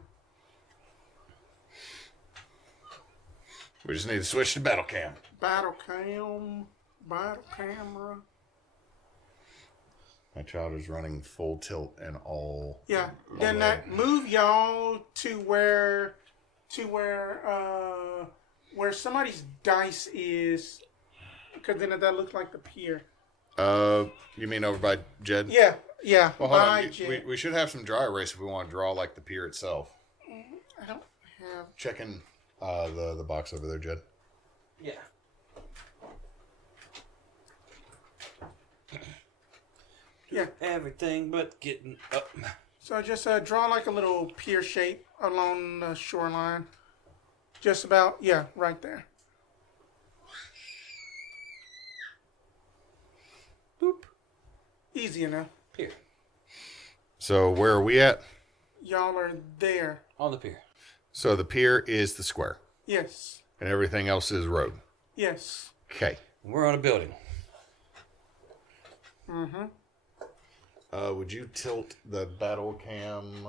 We just need to switch to battle cam. Battle camera. My child is running full tilt and all. Yeah. all Then that. that move y'all to where somebody's dice is, because then that looks like the pier. You mean over by Jed? Yeah. Well, hold by on. Jed. We should have some dry erase if we want to draw like the pier itself. I don't have. Checking the box over there, Jed. Yeah. Yeah. Everything but getting up. So just draw like a little pier shape along the shoreline. Just about, yeah, right there. Boop. Easy enough. Pier. So where are we at? Y'all are there. On the pier. So the pier is the square, Yes. and everything else is road. Yes. Okay. We're on a building. Mm-hmm. Would you tilt the battle cam?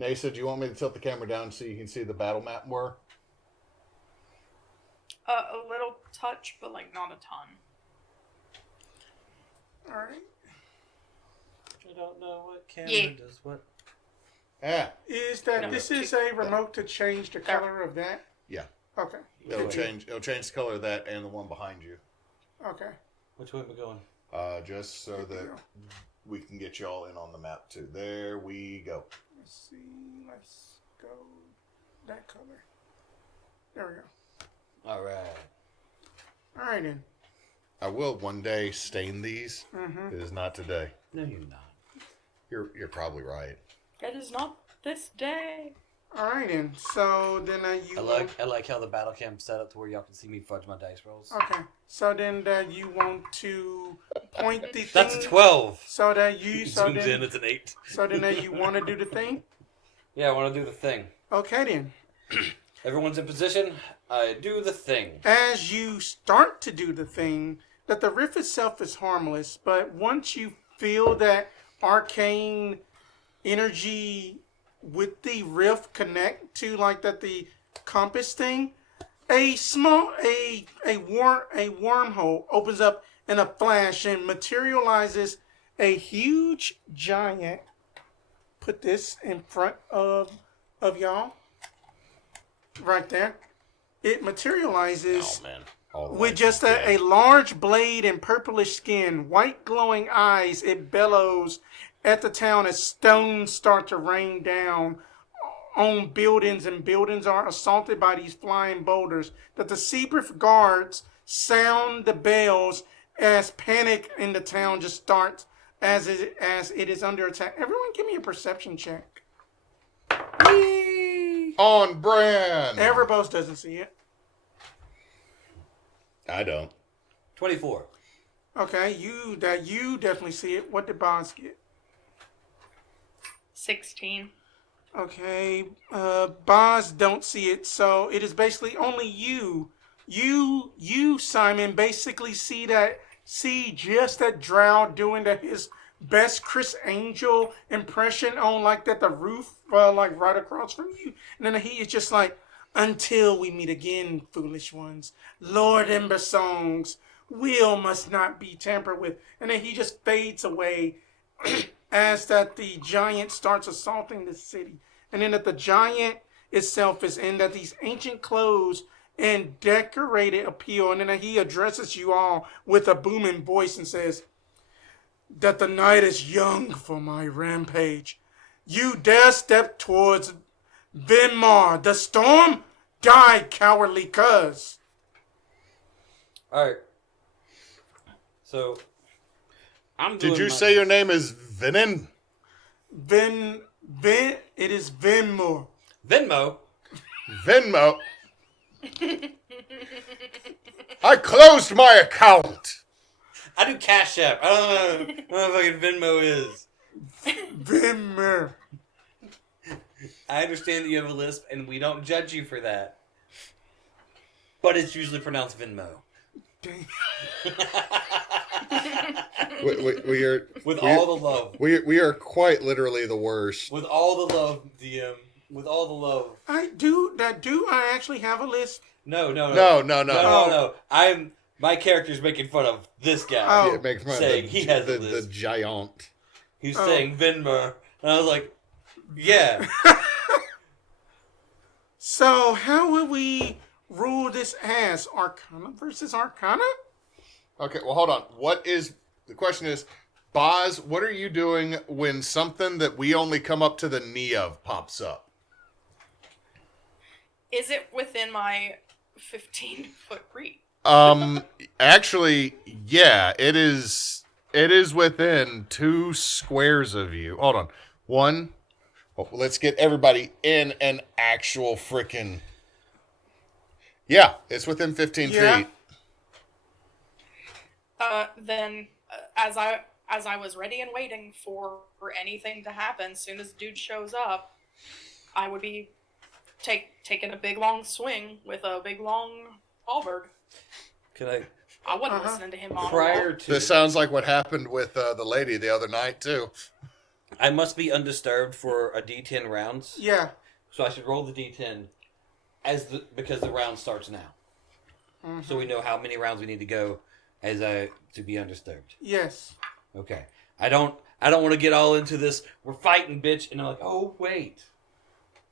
Neysa, do you want me to tilt the camera down so you can see the battle map more? A little touch, but like not a ton. All right. I don't know what camera Yeah. does what. Ah, Is that No. this is a remote to change the color of that? yeah. Okay. It'll change the color of that and the one behind you. Okay. Which way are we going? Just so that we can get y'all in on the map too. There we go. Let's see. Let's go that color. There we go. All right. All right then. I will one day stain these. It is not today. No, you're not. You're probably right. It is not this day. All right then. So then you. I like how the battle camp set up to where y'all can see me fudge my dice rolls. Okay. So then you want to point the thing. That's a 12. So that you. So Zooms in, then. it's an 8. So then you want to do the thing. Yeah, I want to do the thing. Okay then. Everyone's in position. I do the thing. As you start to do the thing, that the rift itself is harmless, but once you feel that arcane energy with the rift connect to like that the compass thing, a wormhole opens up in a flash and materializes a huge giant. Put this in front of y'all. Right there. It materializes Oh man. All the with lights just are a dead. large blade and purplish skin, white glowing eyes. It bellows at the town as stones start to rain down on buildings, and buildings are assaulted by these flying boulders. That the Syybreath guards sound the bells as panic in the town just starts as it is under attack. Everyone, give me a perception check. On brand. Everybody doesn't see it. I don't. 24. Okay, you definitely see it. What did Bonds get? 16. Okay, Boz don't see it, so it is basically only you. You, Simon, basically see just that Drow doing that his best Chris Angel impression on like that the roof, like right across from you, and then he is just like, until we meet again, foolish ones. Lord Ember songs, will must not be tampered with, and then he just fades away as that the giant starts assaulting the city. And then that the giant itself is in that these ancient clothes and decorated appeal. And then he addresses you all with a booming voice and says that the night is young for my rampage. You dare step towards Vinmar. The storm? Die, cowardly cuz. Alright. So, I'm doing Did you my- say your name is Venin? It is Vinmore. Venmo? Venmo? I closed my account. I do Cash App. I don't know what fucking Venmo is. Vinmore. I understand that you have a lisp, and we don't judge you for that. But it's usually pronounced Venmo. We are With all the love. we are quite literally the worst. With all the love, DM. With all the love. I actually have a list. No. No. My character's making fun of this guy. Oh. Yeah, make fun of Saying he has a the list. giant. He's saying Venmo. And I was like, yeah. So how would we rule this as Arcana versus Arcana? Okay, well, hold on. The question is, Boz, what are you doing when something that we only come up to the knee of pops up? Is it within my 15-foot reach? Actually, yeah, it is within 2 squares of you. Hold on. 1. Oh, let's get everybody in an actual freaking... Yeah, it's within 15 Yeah. feet. Then, as I was ready and waiting for anything to happen, as soon as the dude shows up, I would be taking a big long swing with a big long halberd. Can I... I wasn't listening to him on Prior to... This sounds like what happened with the lady the other night, too. I must be undisturbed for a D10 rounds. Yeah. So I should roll the D10 because the round starts now. Mm-hmm. So we know how many rounds we need to go to be undisturbed. Yes. Okay. I don't want to get all into this. We're fighting, bitch, and I'm like, oh wait.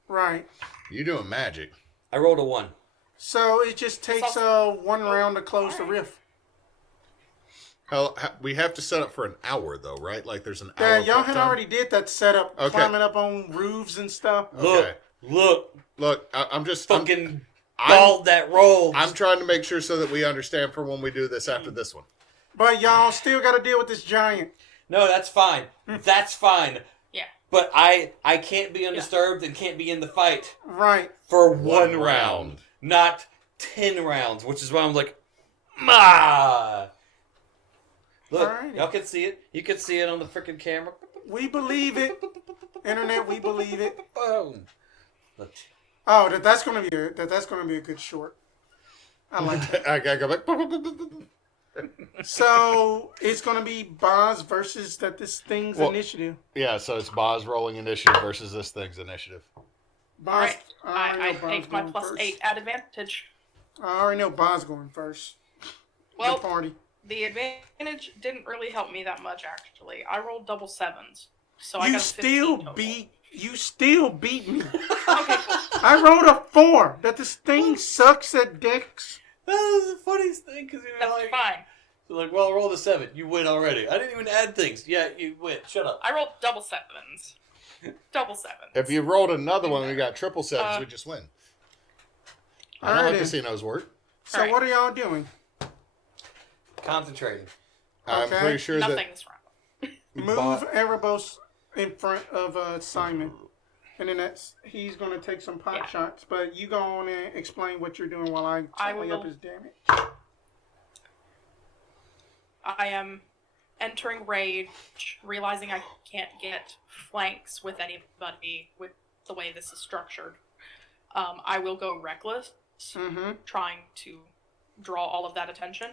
Right. You doing magic. I rolled a 1. So it just takes one round to close the rift. Hell, we have to set up for an hour, though, right? Like, there's an hour. Yeah, y'all prep had time? already did that setup, Okay. climbing up on roofs and stuff. Okay. Look. Look, I'm just... Fucking balled that rolled. I'm trying to make sure so that we understand for when we do this after this one. But y'all still got to deal with this giant. No, that's fine. That's fine. Yeah. But I can't be undisturbed and can't be in the fight Right. for one round, not 10 rounds, which is why I'm like, ma. Look, Alrighty. y'all can see it. You can see it on the freaking camera. We believe it. Internet, we believe it. Boom. Look. Oh, that's gonna be a good short. I like that. I gotta go back. So it's gonna be Boz versus this thing's initiative. Yeah, so it's Boz rolling initiative versus this thing's initiative. Boz, Alright. I I know Boz take my going plus first. 8 at advantage. I already know Boz going first. Well, the party. the advantage didn't really help me that much, actually. I rolled double 7s. So I You got a 15 total. you still beat me. Okay, cool. I rolled a 4. That this thing sucks at dicks. That was the funniest thing because you're That's like, fine. you're like, well, roll the 7. You win already. I didn't even add things. Yeah, you win. Shut up. I rolled double 7s. Double 7s. If you rolled another one and we got triple sevens, we just win. I know how Alrighty. casinos work. So Alright. what are y'all doing? Concentrating. I'm Okay. pretty sure Nothing that this round. Move Erebos in front of Simon. And then he's going to take some pot shots. But you go on and explain what you're doing while I tally up will. his damage. I am entering rage, realizing I can't get flanks with anybody with the way this is structured. I will go reckless, trying to draw all of that attention.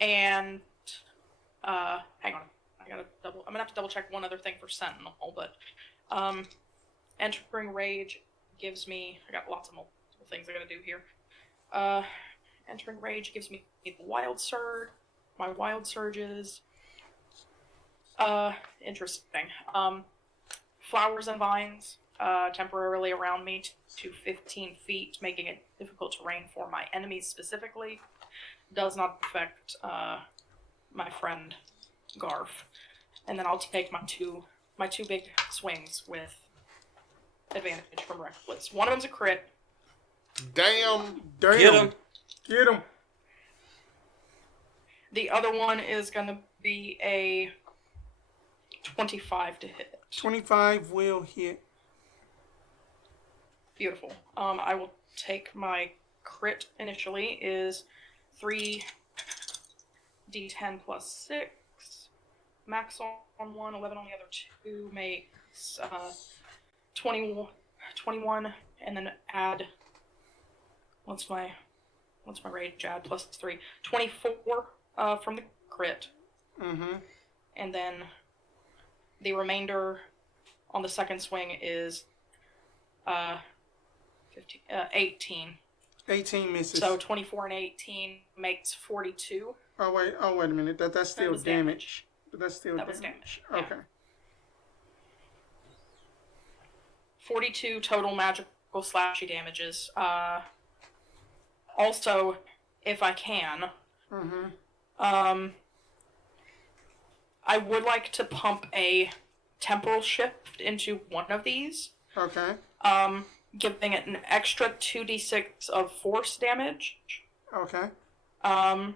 And hang on, I'm gonna have to double check one other thing for Sentinel, but entering rage gives me. I got lots of multiple things I gotta do here. Entering rage gives me the wild surge. My wild surges. Interesting. Flowers and vines temporarily around me to 15 feet, making it difficult terrain for my enemies specifically. Does not affect my friend Garf. And then I'll take my two big swings with advantage from Reckless. One of them's a crit. damn. Damn. Get him. Get him. The other one is going to be a 25 to hit. 25 will hit. Beautiful. I will take my crit initially is 3d10 plus 6. Max on one, 11 on the other two makes 21, and then add. What's my rage add plus 3? 24 from the crit. And then the remainder on the second swing is 18. 18 misses. So 24 and 18 makes 42. Oh wait a minute. That's still was damage. But that's still That was damage. damage, yeah. Okay. 42 total magical slashy damages. Also, if I can, I would like to pump a temporal shift into one of these. Okay. Giving it an extra 2d6 of force damage. Okay. Oh,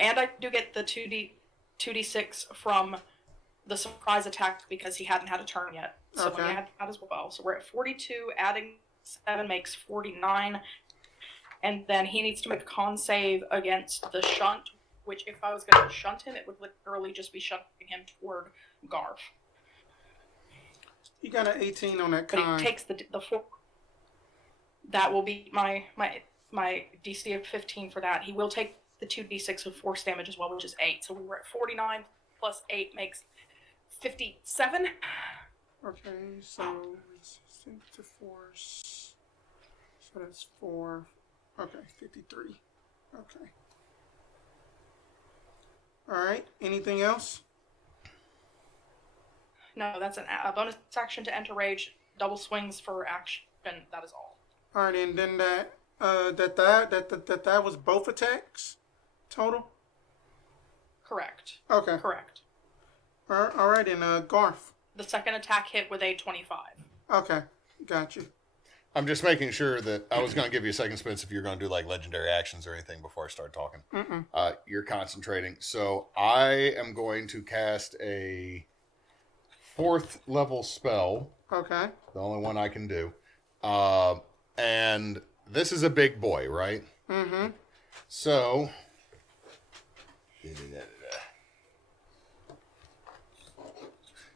and I do get the 2d6 from the surprise attack because he hadn't had a turn yet. So Okay. he had that as well. So we're at 42, adding 7 makes 49. And then he needs to make a con save against the shunt, which if I was going to shunt him, it would literally just be shunting him toward Garf. You got an 18 on that But con. he takes the 4. That will be my DC of 15 for that. He will take the 2d6 of force damage as well, which is 8. So we were at 49 plus 8 makes 57. Okay, so resistant to force. So that's 4. Okay, 53. Okay. Alright, anything else? No, that's a bonus action to enter rage. Double swings for action. That is all. Alright, and then that was both attacks total? Correct. Okay. Correct. Alright, and Garf. The second attack hit with a 25. Okay, got you. I'm just making sure that I was going to give you a second spence if you're going to do like legendary actions or anything before I start talking. You're concentrating. So I am going to cast a 4th level spell. Okay. The only one I can do. And this is a big boy, right? Mm-hmm. So...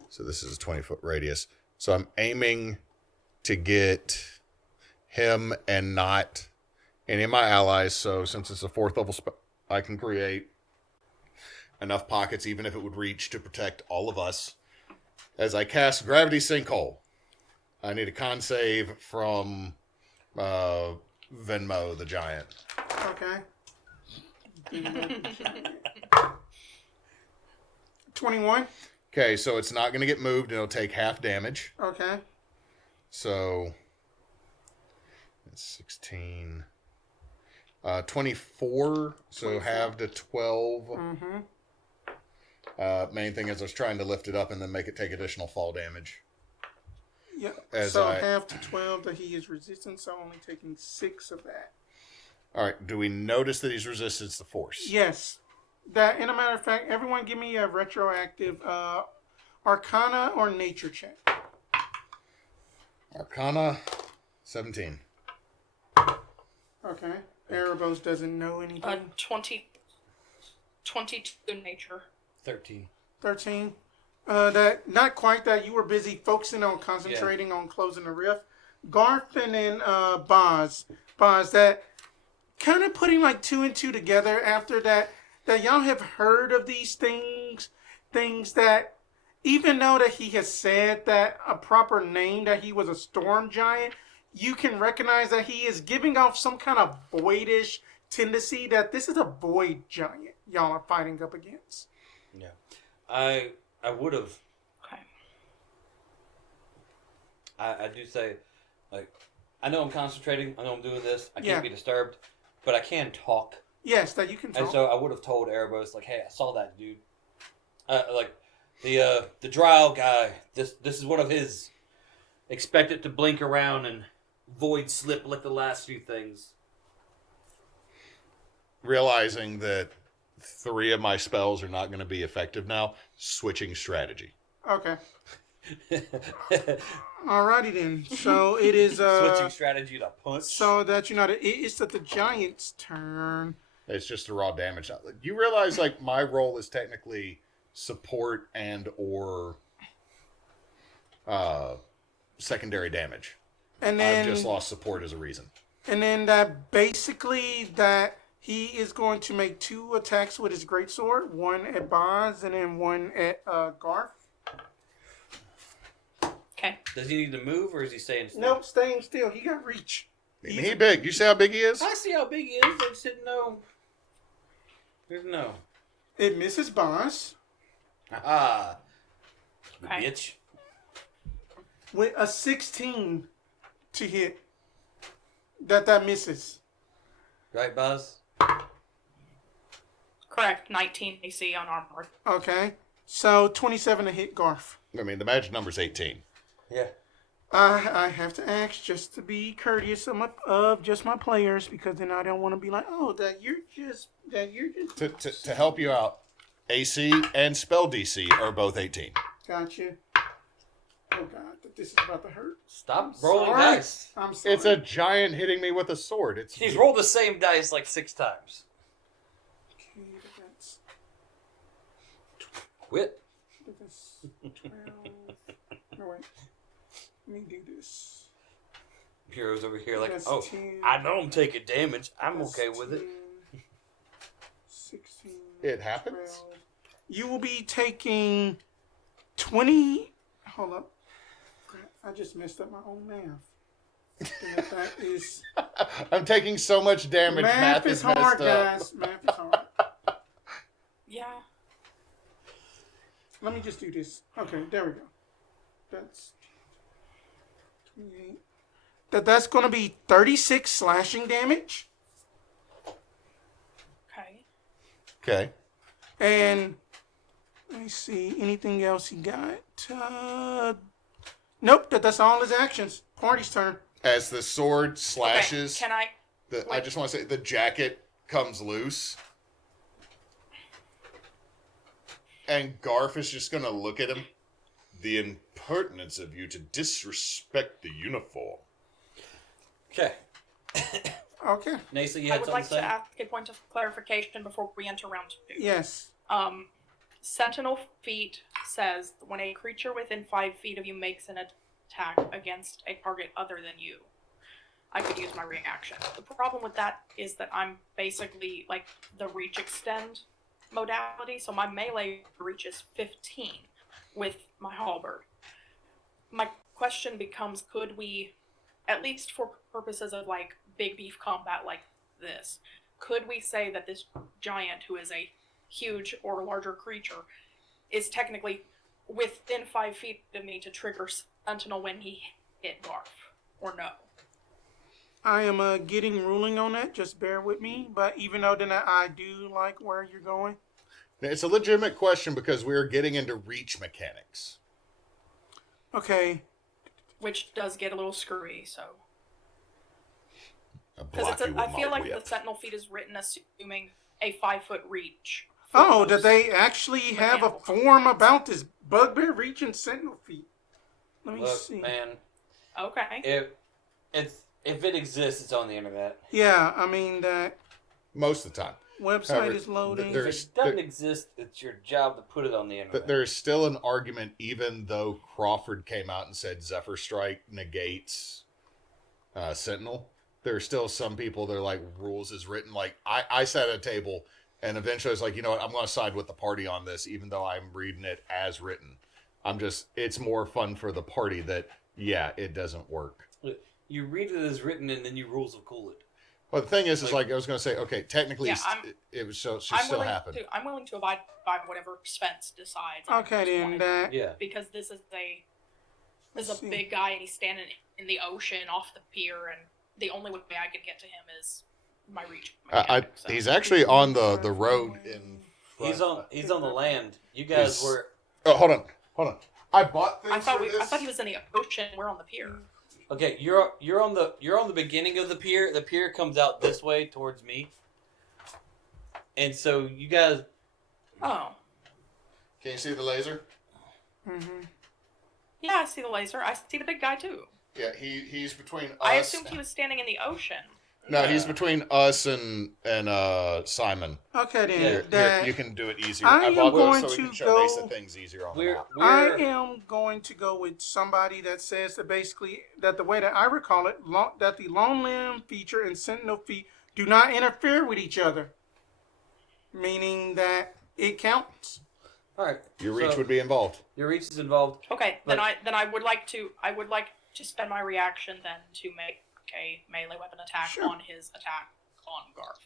So this is a 20-foot radius. So I'm aiming to get him and not any of my allies. So since it's a 4th level spell, I can create enough pockets, even if it would reach, to protect all of us. As I cast Gravity Sinkhole, I need a con save from Venmo the Giant. Okay. 21. Okay, so it's not going to get moved, and it'll take half damage. Okay. So, that's 16. 24, so 24. halve to 12. Mm-hmm. Main thing is I was trying to lift it up and then make it take additional fall damage. Yep. As So I- half to 12 that he is resistant, so only taking 6 of that. All right, do we notice that he's resistant to force? Yes. That, in a matter of fact, everyone give me a retroactive Arcana or Nature check. Arcana, 17. Okay. Erebos doesn't know anything. 22 nature. 13. 13. That not quite that. You were busy focusing on concentrating on closing the rift. Garf and then Boz, that kind of putting like 2 and 2 together after that y'all have heard of these things that even though that he has said that a proper name that he was a storm giant, you can recognize that he is giving off some kind of voidish tendency that this is a void giant y'all are fighting up against. Yeah. I would have. Okay. I do say, like, I know I'm concentrating. I know I'm doing this. I Yeah. can't be disturbed, but I can talk. Yes, that you can talk. And so I would have told Erebos, like, hey, I saw that dude. Like, the drow guy, this is one of his. Expect it to blink around and void slip like the last few things. Realizing that 3 of my spells are not going to be effective now, switching strategy. Okay. Alrighty then. So it is Switching strategy to punch. so that you know that it's the giant's turn. It's just a raw damage. You realize, like, my role is technically support and or secondary damage. And then I've just lost support as a reason. And then that basically that he is going to make 2 attacks with his greatsword, one at Boz and then one at Garf. Okay. Does he need to move or is he staying still? Nope, staying still. He got reach. He big. You see how big he is? I see how big he is. I just didn't know. There's no. It misses Boz Ah. You Okay. bitch. with a 16 to hit. That misses. Right, Buzz? Correct. 19 AC on armor. Okay. So 27 to hit Garf. I mean, the magic number's 18. Yeah. I have to ask just to be courteous of just my players because then I don't want to be like, oh, that you're just. To help you out, AC and spell DC are both 18. Gotcha. Oh God, this is about to hurt. Stop rolling Sorry. dice. I'm sorry. It's a giant hitting me with a sword. He's rolled the same dice like 6 times. Okay, that's Quit. 12. No, wait. Let me do this. Heroes over here like, That's oh, 10. I know I'm taking damage. I'm That's okay with it. 10, 16. It happens? 12. You will be taking 20. Hold up. Crap, I just messed up my own math. And if that is. I'm taking so much damage. Math is hard, messed up. guys. Math is hard. Yeah. Let me just do this. Okay, there we go. That's 28. That's going to be 36 slashing damage. Okay. Okay. And let me see. Anything else he got? Nope. That's all his actions. Party's turn. As the sword slashes, Okay, can I? I just want to say the jacket comes loose. And Garf is just going to look at him. The impertinence of you to disrespect the uniform. Okay. Okay. Neysa, you I had would something like to to say? ask a point of clarification before we enter round 2. Yes. Sentinel feat says when a creature within 5 feet of you makes an attack against a target other than you, I could use my reaction. The problem with that is that I'm basically like the reach extend modality, so my melee reach is 15 with my halberd. My question becomes, could we, at least for purposes of like big beef combat like this, could we say that this giant, who is a huge or larger creature, is technically within 5 feet of me to trigger Sentinel when he hit Garf, or no? I am getting ruling on that. Just bear with me. But even though then I do like where you're going. It's a legitimate question because we're getting into reach mechanics. Okay. Which does get a little screwy, so. I Because I feel like whip. the Sentinel feat is written assuming a 5-foot reach. Oh, did they actually have a mechanical form about this bugbear reaching sentinel feet? Let me Look, see. man, Okay. if it exists, it's on the internet. Yeah, I mean that Most of the time. website However, is loading. If it doesn't exist, it's your job to put it on the internet. There's still an argument, even though Crawford came out and said Zephyr Strike negates Sentinel. There are still some people that are like, rules is written. Like, I sat at a table, and eventually I was like, you know what, I'm going to side with the party on this, even though I'm reading it as written. It's more fun for the party that, yeah, it doesn't work. You read it as written, and then you rules of cool it. Well, the thing is like I was going to say, okay, technically Yeah, it was should I'm still willing happen. I'm willing to abide by whatever Spence decides. Okay, then that. Yeah. Because this is a Let's see. big guy and he's standing in the ocean off the pier, and the only way I could get to him is my reach. mechanic, so. He's actually on the road in. He's on the land. You guys were. Oh, hold on. I bought things I thought for this. I thought he was in the ocean. We're on the pier. Okay, you're on the beginning of the pier. The pier comes out this way towards me, and so you guys. Oh. Can you see the laser? Mm-hmm. Yeah, I see the laser. I see the big guy too. Yeah, he's between us. I assumed he was standing in the ocean. No, he's between us and Simon. Okay, then Yeah, that. You can do it easier. I am bought going those so we to can show go- Neysa things easier on the We're map. I am going to go with somebody that says that basically that the way that I recall it, that the long limb feature and sentinel feet do not interfere with each other, meaning that it counts. All right. Your reach would be involved. Your reach is involved. Okay, then I would like to spend my reaction then to make a melee weapon attack Sure. on his attack on Garf.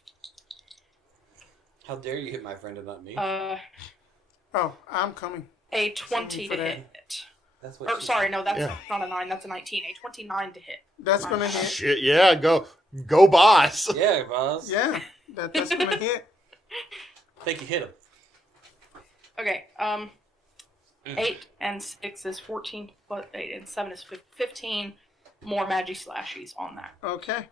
How dare you hit my friend and not me? Oh, I'm coming. A 20 for to that. hit. That's what. Or sorry, no, that's Yeah. not a 9. That's a 19. A 29 to hit. That's gonna hit. Shit, yeah, go boss. Yeah, boss. Yeah, that's gonna hit. I think you hit him. Okay. 8 and 6 is 14. Plus 8 and 7 is 15. More magi slashies on that. Okay.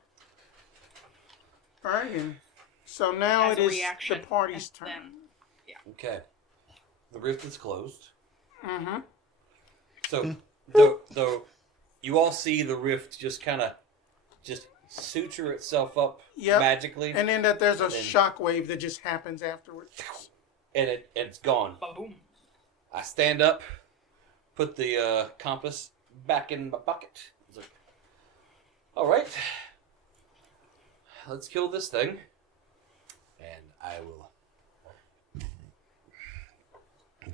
All right. Then. So now As it a is reaction, the party's and turn. Okay. The rift is closed. Mm-hmm. So the you all see the rift just kind of just suture itself up Yep. magically, And then that there's a And then- shockwave that just happens afterwards. and it's gone. Boom. I stand up, put the compass back in my bucket. It's like, all right, let's kill this thing, and I will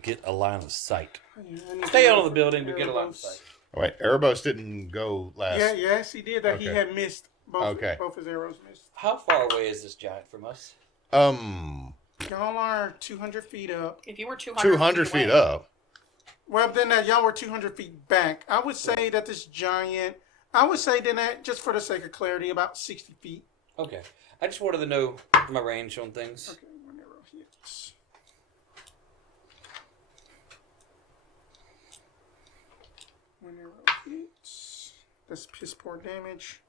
get a line of sight. Yeah, I need Stay to out know of the for building, but get a line of Erebos. sight. All right, Erebos didn't go last. Yeah, yes, he did. That he Okay. had missed both. Okay. Both his arrows missed. How far away is this giant from us? Y'all are 200 feet up. If you were 200, 200 feet away, up. Well, then that y'all were 200 feet back. I would say that this giant. I would say then that just for the sake of clarity, about 60 feet. Okay, I just wanted to know my range on things. Okay, one arrow hits. One arrow hits. That's piss poor damage.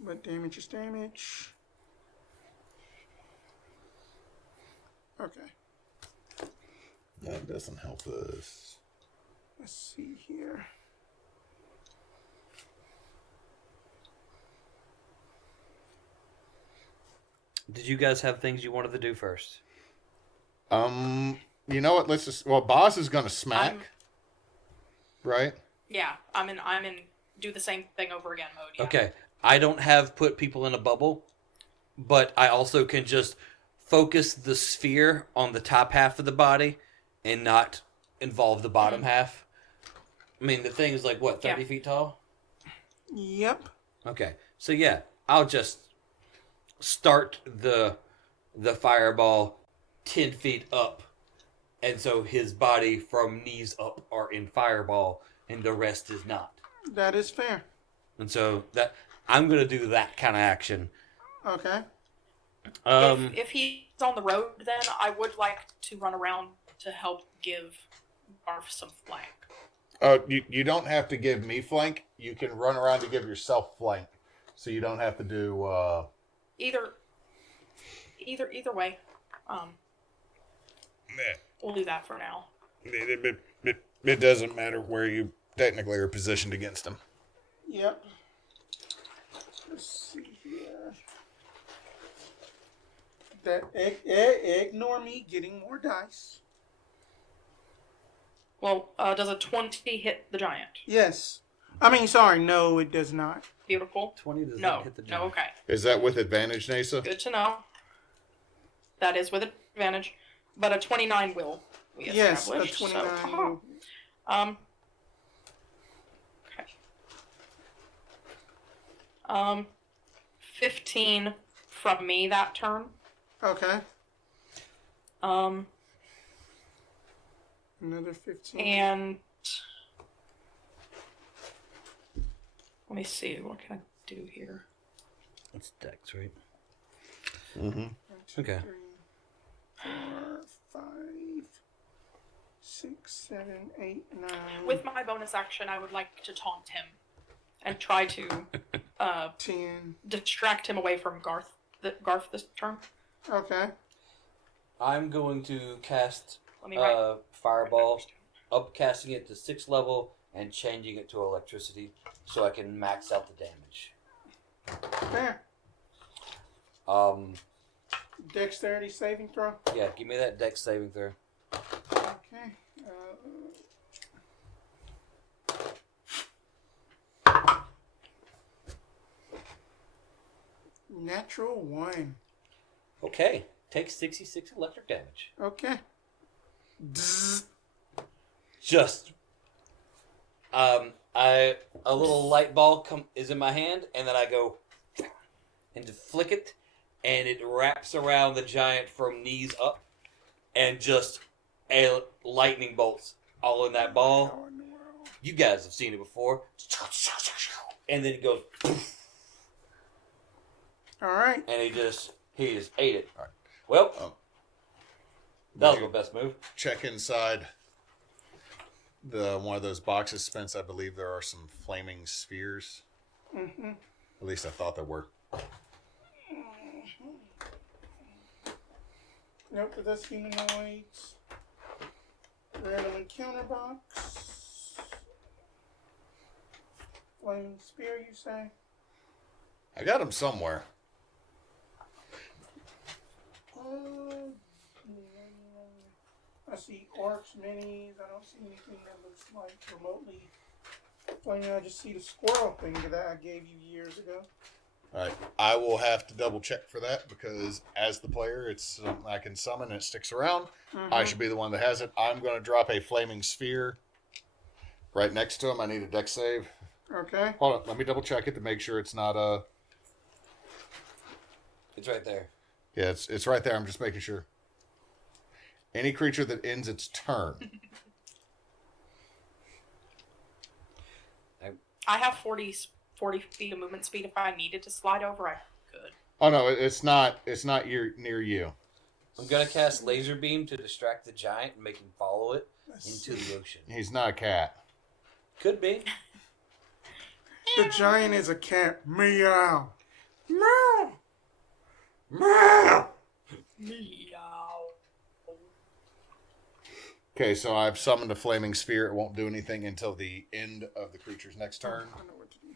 But damage is damage. Okay. That doesn't help us. Let's see here. Did you guys have things you wanted to do first? You know what? Let's just. Well, boss is gonna smack. Right? Yeah, I'm in do the same thing over again mode. Yeah. Okay. I don't have put people in a bubble, but I also can just focus the sphere on the top half of the body and not involve the bottom half. I mean, the thing is like, what, 30 feet tall? Yep. Okay. So, yeah, I'll just start the fireball 10 feet up. And so his body from knees up are in fireball and the rest is not. That is fair. And so that I'm going to do that kind of action. Okay. If he's on the road, then I would like to run around to help give Garf some flank. You don't have to give me flank. You can run around to give yourself flank, so you don't have to do. Either way, we'll do that for now. It doesn't matter where you technically are positioned against him. Yep. Let's see here. That ignore me getting more dice. Well, does a 20 hit the giant? Yes. I mean, sorry, no, it does not. Beautiful. 20 does No, not hit the giant. no, okay. Is that with advantage, Neysa? Good to know. That is with advantage, but a 29 will. We Yes, a established, 29 So, will. Okay. 15 from me that turn. Okay. Another 15. And let me see, what can I do here? That's Dex, right? Mm-hmm. 1, 2, Okay. 3, 4, 5, 6, 7, 8, 9. With my bonus action, I would like to taunt him and try to 10. distract him away from Garf this turn. Okay. I'm going to cast Let me write. Fireball, upcasting it to 6th level and changing it to electricity so I can max out the damage. Fair. Dexterity saving throw. Yeah, give me that Dex saving throw. Okay. Natural 1. Okay, take 66 electric damage. Okay. Just, a little light ball is in my hand, and then I go and to flick it, and it wraps around the giant from knees up, and just a lightning bolts all in that ball. How in the world? You guys have seen it before, and then it goes, All right. and he just ate it. All right. Well, that was my best move. Check inside the one of those boxes, Spence. I believe there are some flaming spheres. Mm-hmm. At least I thought there were. Nope, but that's humanoids. Random encounter box. Flaming spear, you say? I got them somewhere. I see orcs, minis. I don't see anything that looks like remotely flaming. I just see the squirrel thing that I gave you years ago. All right, I will have to double check for that because as the player, it's something I can summon and it sticks around. Mm-hmm. I should be the one that has it. I'm going to drop a flaming sphere right next to him. I need a dex save. Okay. Hold on, let me double check it to make sure it's not a. It's right there. Yeah, it's right there. I'm just making sure. Any creature that ends its turn. I have 40 feet of movement speed. If I needed to slide over, I could. Oh no, it's not. It's not near you. I'm gonna cast laser beam to distract the giant and make him follow it into the ocean. He's not a cat. Could be. The giant is a cat. Meow. Meow. Meow. Meow. Okay, so I've summoned a flaming sphere. It won't do anything until the end of the creature's next turn. I know what to do.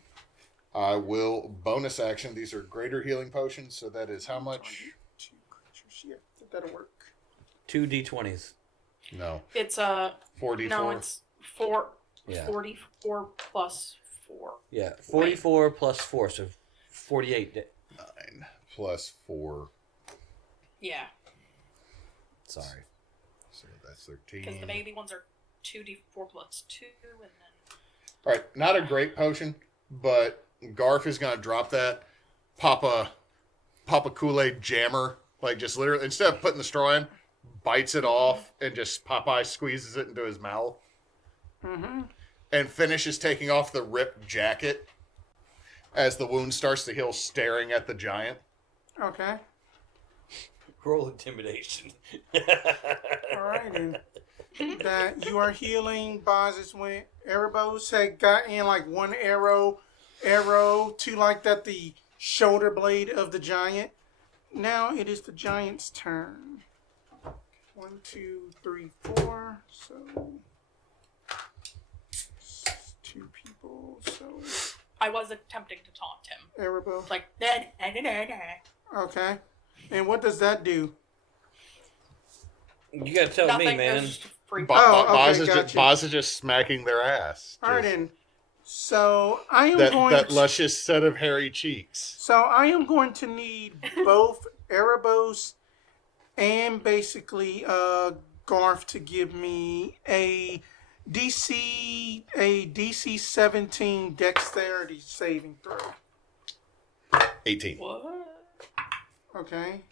I will bonus action. These are greater healing potions, so that is how much? 2 creatures. Yeah, that'll work. 2 d20s. No. It's 4d4. no, it's 4. Yeah. 44 plus 4. Yeah, 44 plus 4, so 48. 9 plus 4. Yeah, Sorry. So that's because 13. the baby ones are 2d4 plus 2, and then All right, not a great potion, but Garf is going to drop that, pop a Kool-Aid jammer, like just literally, instead of putting the straw in, bites it off and just Popeye squeezes it into his mouth. Mm-hmm. And finishes taking off the ripped jacket as the wound starts to heal, staring at the giant. Okay. Roll intimidation. Alright then. That you are healing. Boz's went. Erebos had got in like one arrow to like that the shoulder blade of the giant. Now it is the giant's turn. 1, 2, 3, 4. So 2 people. So I was attempting to taunt him. Erebo. Like, da. Okay. And what does that do? You gotta tell Nothing. me, It man. was just a free. okay, Boz gotcha. is just smacking their ass. Alright Just then. So I am that going that to, luscious set of hairy cheeks. so I am going to need both Erebos and basically Garf to give me a DC 17 dexterity saving throw. 18. What? Okay.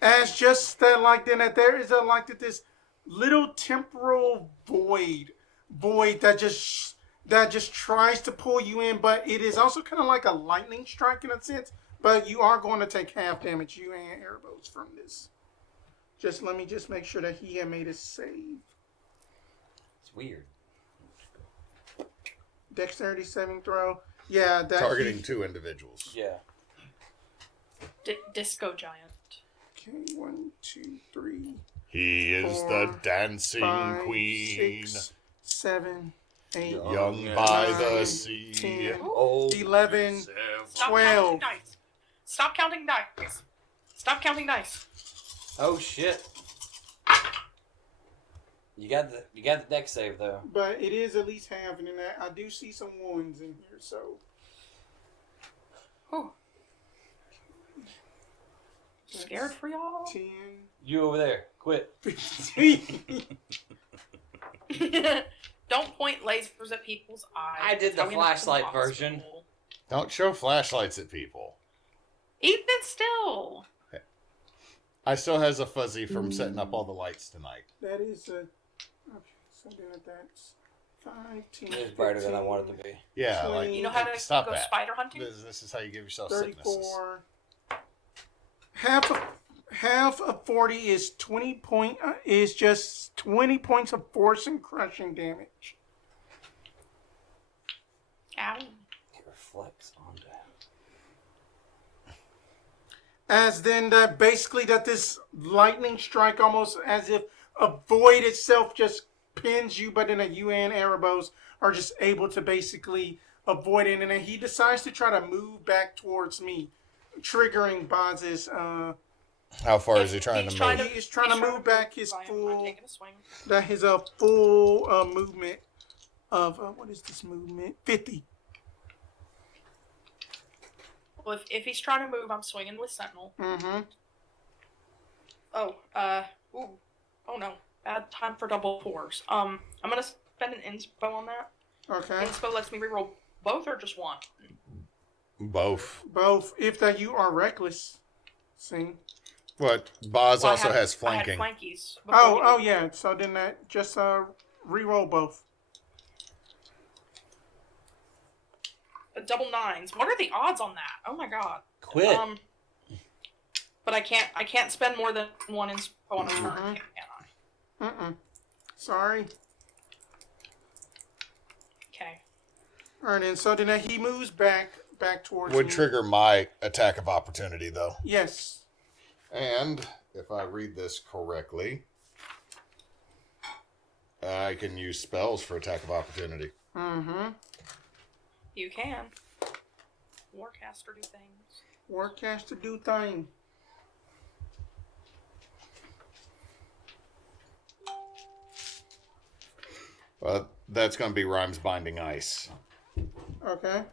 As just that, like then that there is a like that this little temporal void that just tries to pull you in, but it is also kind of like a lightning strike in a sense. But you are going to take half damage, you and Erebos, from this. Just let me just make sure that he had made a save. It's weird. Dexterity saving throw. Yeah, that Targeting 2 individuals. Yeah. Disco giant. Okay, 1, 2, 3, He is 4, the dancing 5, queen, 6, 7, 8, young Yeah. by 9, the sea. 10, Oh. 11. Stop 12. counting dice. Stop counting dice. Stop counting dice. Oh shit. You got the deck save though. But it is at least half, and then I do see some wounds in here, so. Whew. Scared for y'all? 10, You over there. Quit. 15. Don't point lasers at people's eyes. I did the Tell me to flashlight come to the version. hospital. Don't show flashlights at people. Even still. I still has a fuzzy from setting up all the lights tonight. That is a. Okay, so then that's 5, 10. It was brighter than I 15, wanted to be. Yeah, 20. like You know how to stop go that. spider hunting? This is how you give yourself sicknesses. 34. Half of 40 is 20 is just 20 points of force and crushing damage. Ow. It reflects onto. As then that basically that this lightning strike almost as if a void itself just pins you, but then you and Erebos are just able to basically avoid it, and then he decides to try to move back towards me, triggering Boz's How far is he trying He's to trying move? He is trying to move back his I'm full taking a swing. that his full movement of what is this movement? 50. Well, if he's trying to move, I'm swinging with Sentinel. Mm-hmm. Oh, ooh. Oh no. Bad time for double fours. I'm gonna spend an inspo on that. Okay. Inspo lets me reroll both or just one? Both. Both. If that you are reckless. See. But Boz Well, also has I had flanking. flankies. Oh yeah. So then that just re-roll both. Double nines. What are the odds on that? Oh my god. Quit. But I can't spend more than one inspo on a turn, can I? Sorry. Okay. All right, and so then he moves back towards Would me. trigger my attack of opportunity, though. Yes. And if I read this correctly, I can use spells for attack of opportunity. Mm-hmm. You can. Warcaster do things. Warcaster do thing. That's going to be Rhymes Binding Ice. Okay.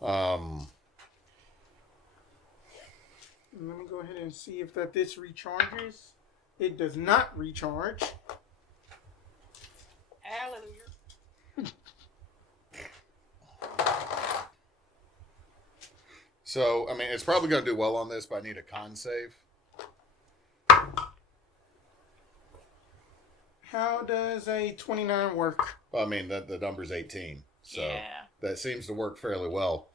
Let me go ahead and see if this recharges. It does not recharge. Hallelujah. So, I mean, it's probably going to do well on this, but I need a con save. How does a 29 work? Well, I mean, the number's 18. So Yeah. that seems to work fairly well.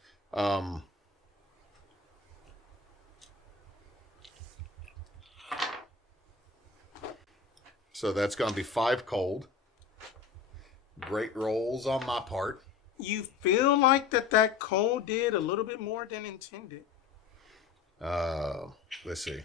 So that's going to be 5 cold. Great rolls on my part. You feel like that cold did a little bit more than intended. Let's see.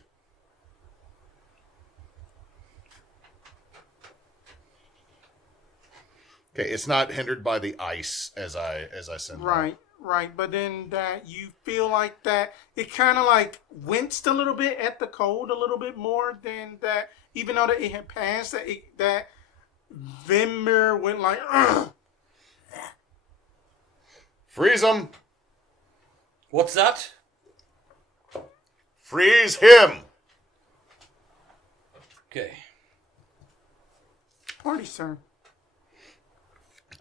Okay, it's not hindered by the ice as I send them. Right. But then that you feel like that it kind of like winced a little bit at the cold a little bit more than that. Even though that it had passed, that Vimmer went like, ugh. Freeze him! What's that? Freeze him! Okay. Party, sir.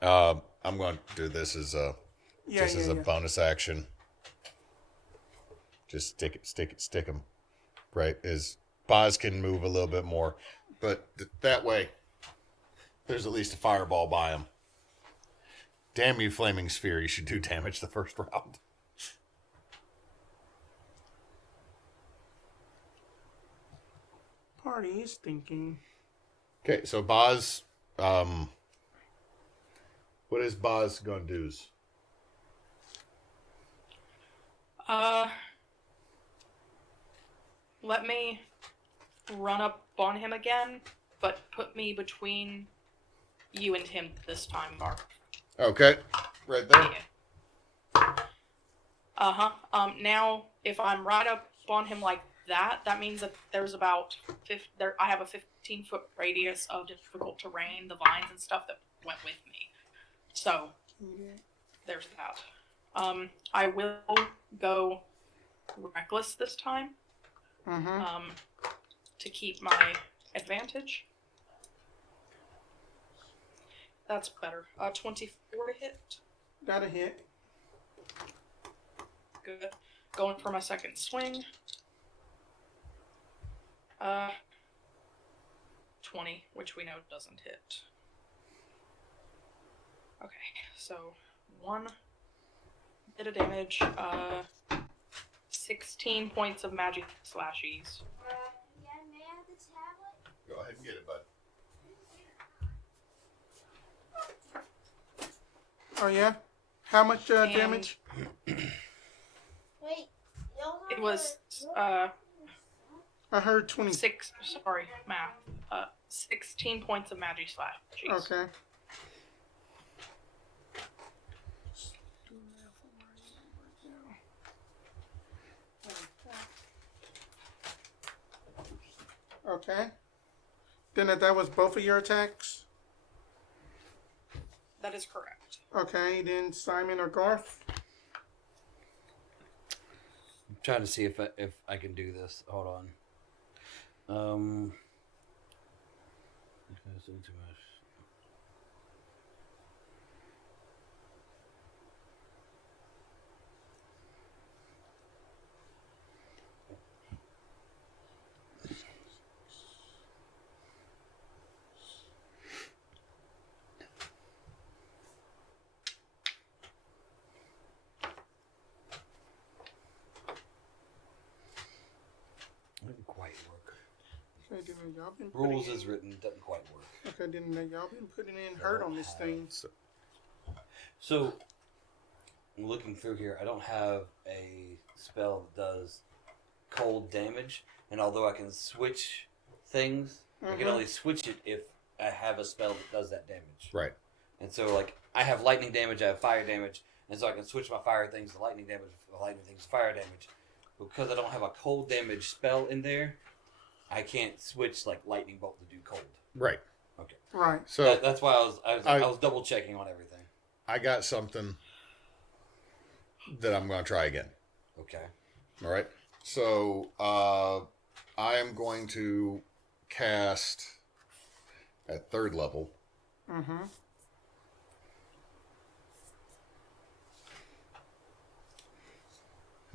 I'm going to do this as a bonus action. Just stick him. Right, as Boz can move a little bit more, but that way, there's at least a fireball by him. Damn you, Flaming Sphere! You should do damage the first round. Party is thinking. Okay, so Boz, what is Boz gonna do? Let me run up on him again, but put me between you and him this time, Garf. Okay, right there. Yeah. Now, if I'm right up on him like that, that means that there's about I have a 15-foot radius of difficult terrain, the vines and stuff that went with me. So, there's that. I will go reckless this time. To keep my advantage. That's better. 24 to hit. Got a hit. Good. Going for my second swing. 20, which we know doesn't hit. Okay, so 1 bit of damage. 16 points of magic slashies. Go ahead and get it, bud. Oh yeah? How much damage? It was I heard 20. 16 points of magic slashies. Okay. Okay. Then that was both of your attacks? That is correct. Okay, then Simon or Garth? I'm trying to see if I can do this. Hold on. Didn't quite work. Okay, then y'all been Rules putting is written, doesn't quite work. Okay, then y'all been putting in hurt on this thing. So, I'm looking through here. I don't have a spell that does cold damage, and although I can switch things, I can only switch it if I have a spell that does that damage. Right. And so, like, I have lightning damage, I have fire damage, and so I can switch my fire things to lightning damage, my lightning things to fire damage. Because I don't have a cold damage spell in there, I can't switch, like, lightning bolt to do cold. Right. Okay. Right. So That's why I was double checking on everything. I got something that I'm going to try again. Okay. All right. So I am going to cast at 3rd level. Mm-hmm.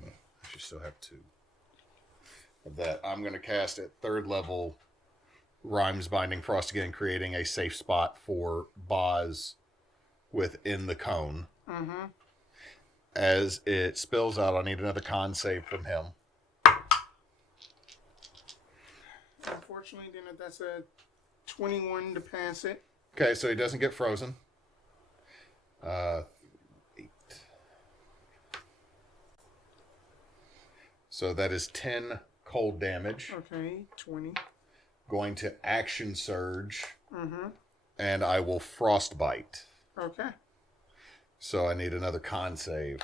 I should still have 2 of that. I'm going to cast at 3rd level Rhymes Binding Frost again, creating a safe spot for Boz within the cone. Mm-hmm. As it spills out, I need another con save from him. Unfortunately, then that's a 21 to pass it. Okay, so he doesn't get frozen. 8. So that is 10 cold damage. Okay, 20. Going to action surge. Mm-hmm. And I will frostbite. Okay. So I need another con save.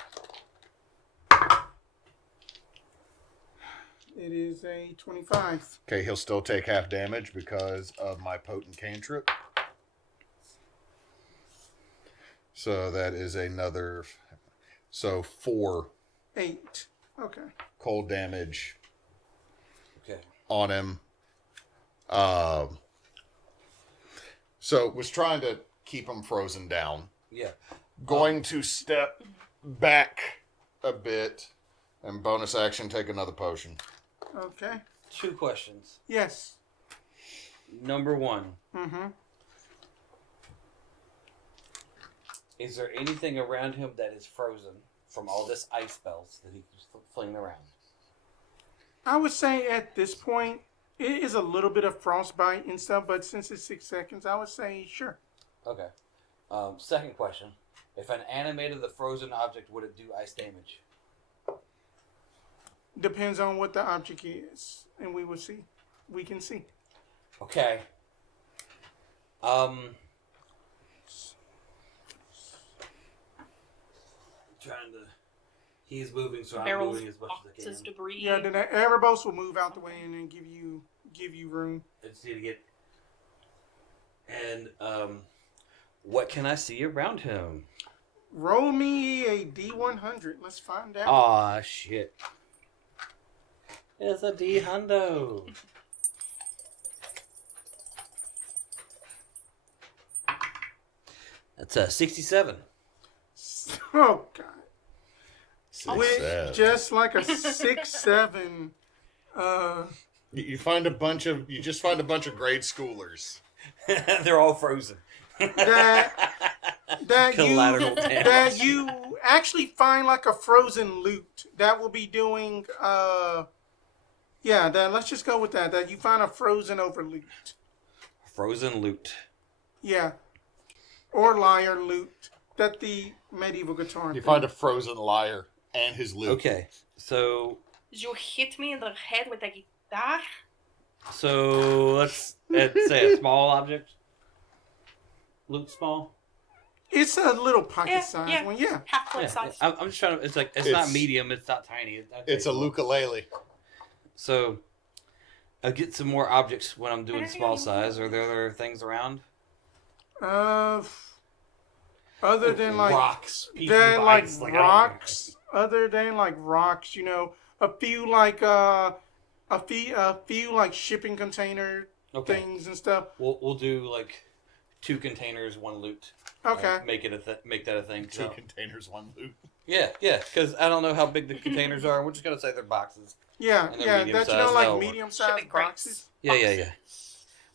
It is a 25. Okay, he'll still take half damage because of my potent cantrip. So that is another... So 4 8. Okay. cold damage Okay. on him. So was trying to keep him frozen down. Yeah. Going to step back a bit and bonus action take another potion. Okay. 2 questions. Yes. Number 1. Mm-hmm. Is there anything around him that is frozen from all this ice spells that he keeps flinging around? I would say at this point, it is a little bit of frostbite and stuff, but since it's 6 seconds, I would say sure. Okay. Second question. If an animated the frozen object, would it do ice damage? Depends on what the object is, and we will see. We can see. Okay. Trying to... He's moving, so I'm Barrels, moving as much as I boxes, can. debris. Yeah, then Erebos will move out the way and then give you room. I just need to get... And, what can I see around him? Roll me a D100. Let's find out. Aw, shit. It's a D hundo. That's a 67. Oh God! Six, With seven. just like a 6-7. You find a bunch of grade schoolers. They're all frozen. that Collateral damage. that you actually find like a frozen loot that will be doing let's just go with that you find a frozen over loot. Frozen loot. Yeah. Or liar loot that the medieval guitar. You find a frozen liar and his loot. Okay, so You hit me in the head with a guitar. let's say a small object. Loot small. It's a little pocket size yeah. one, yeah. Half foot Yeah, size. I'm just trying to. It's not It's- medium. It's not tiny. It's a ukulele. So, I get some more objects when I'm doing small size. Are there other things around? Other than like rocks, pieces than of like ice, rocks, other than like rocks, a few like a few like shipping container Okay. things and stuff. We'll do like 2 containers, 1 loot. Okay. Make that a thing. 2 So- containers, 1 loot. Yeah, because I don't know how big the containers are. We're just gonna say they're boxes. Yeah, And they're yeah, medium that size, like that'll work. medium sized Shipping crates. boxes. Yeah.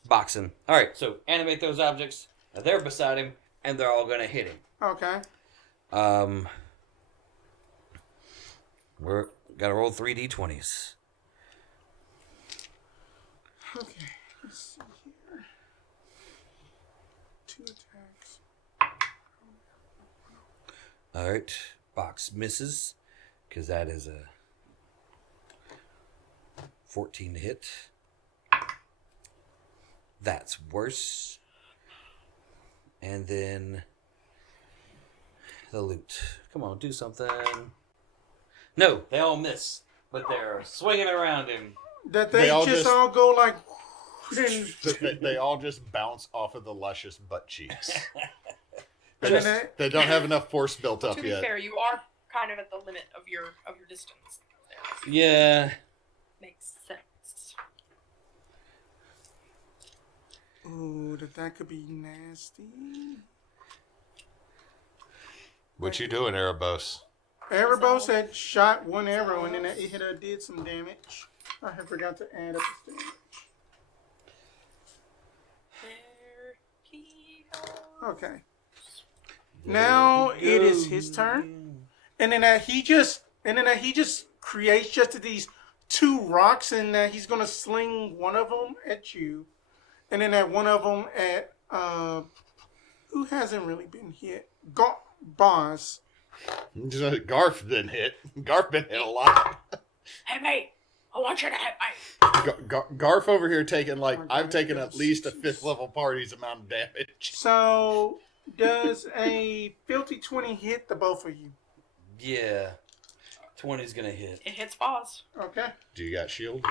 Boxing. All right. So animate those objects. They're beside him, and they're all gonna hit him. Okay. We're gotta roll 3 d20s. Okay. Let's see here. 2 attacks. All right, box misses because that is a 14 to hit. That's worse. And then the loot. Come on, do something. No, they all miss, but they're swinging around him. That they just all go like. They all just bounce off of the luscious butt cheeks. They don't have enough force built up To be yet. fair, you are kind of at the limit of your distance. There. Yeah. Makes sense. Ooh, that could be nasty. What you doing, Erebos? Erebos had shot one arrow and then it hit her, did some damage. I had forgot to add up the damage. There he goes. Okay. Now it is his turn, and then he just creates just these two rocks, and he's gonna sling one of them at you, and then that one of them at who hasn't really been hit. Boss. Garf been hit. Garf been hit a lot. Hey, mate, I want you to hit me. Garf over here taking I've taken at least a 5th level party's amount of damage. So does a filthy 20 hit the both of you? Yeah. 20's gonna hit. It hits boss. Okay. Do you got shield?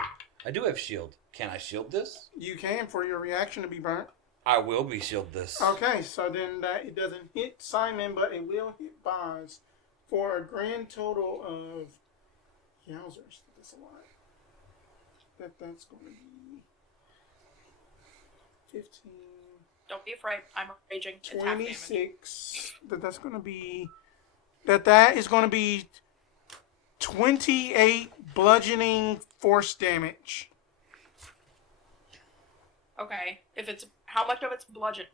I do have shield. Can I shield this? You can for your reaction to be burnt. I will be shield this. Okay, so then it doesn't hit Simon, but it will hit Boz for a grand total of yowzers. That's a lot. That's going to be 15. Don't be afraid. I'm raging. It's half damage. 26. That's going to be that is going to be 28 bludgeoning force damage. Okay. If it's how much of it's bludgeoning?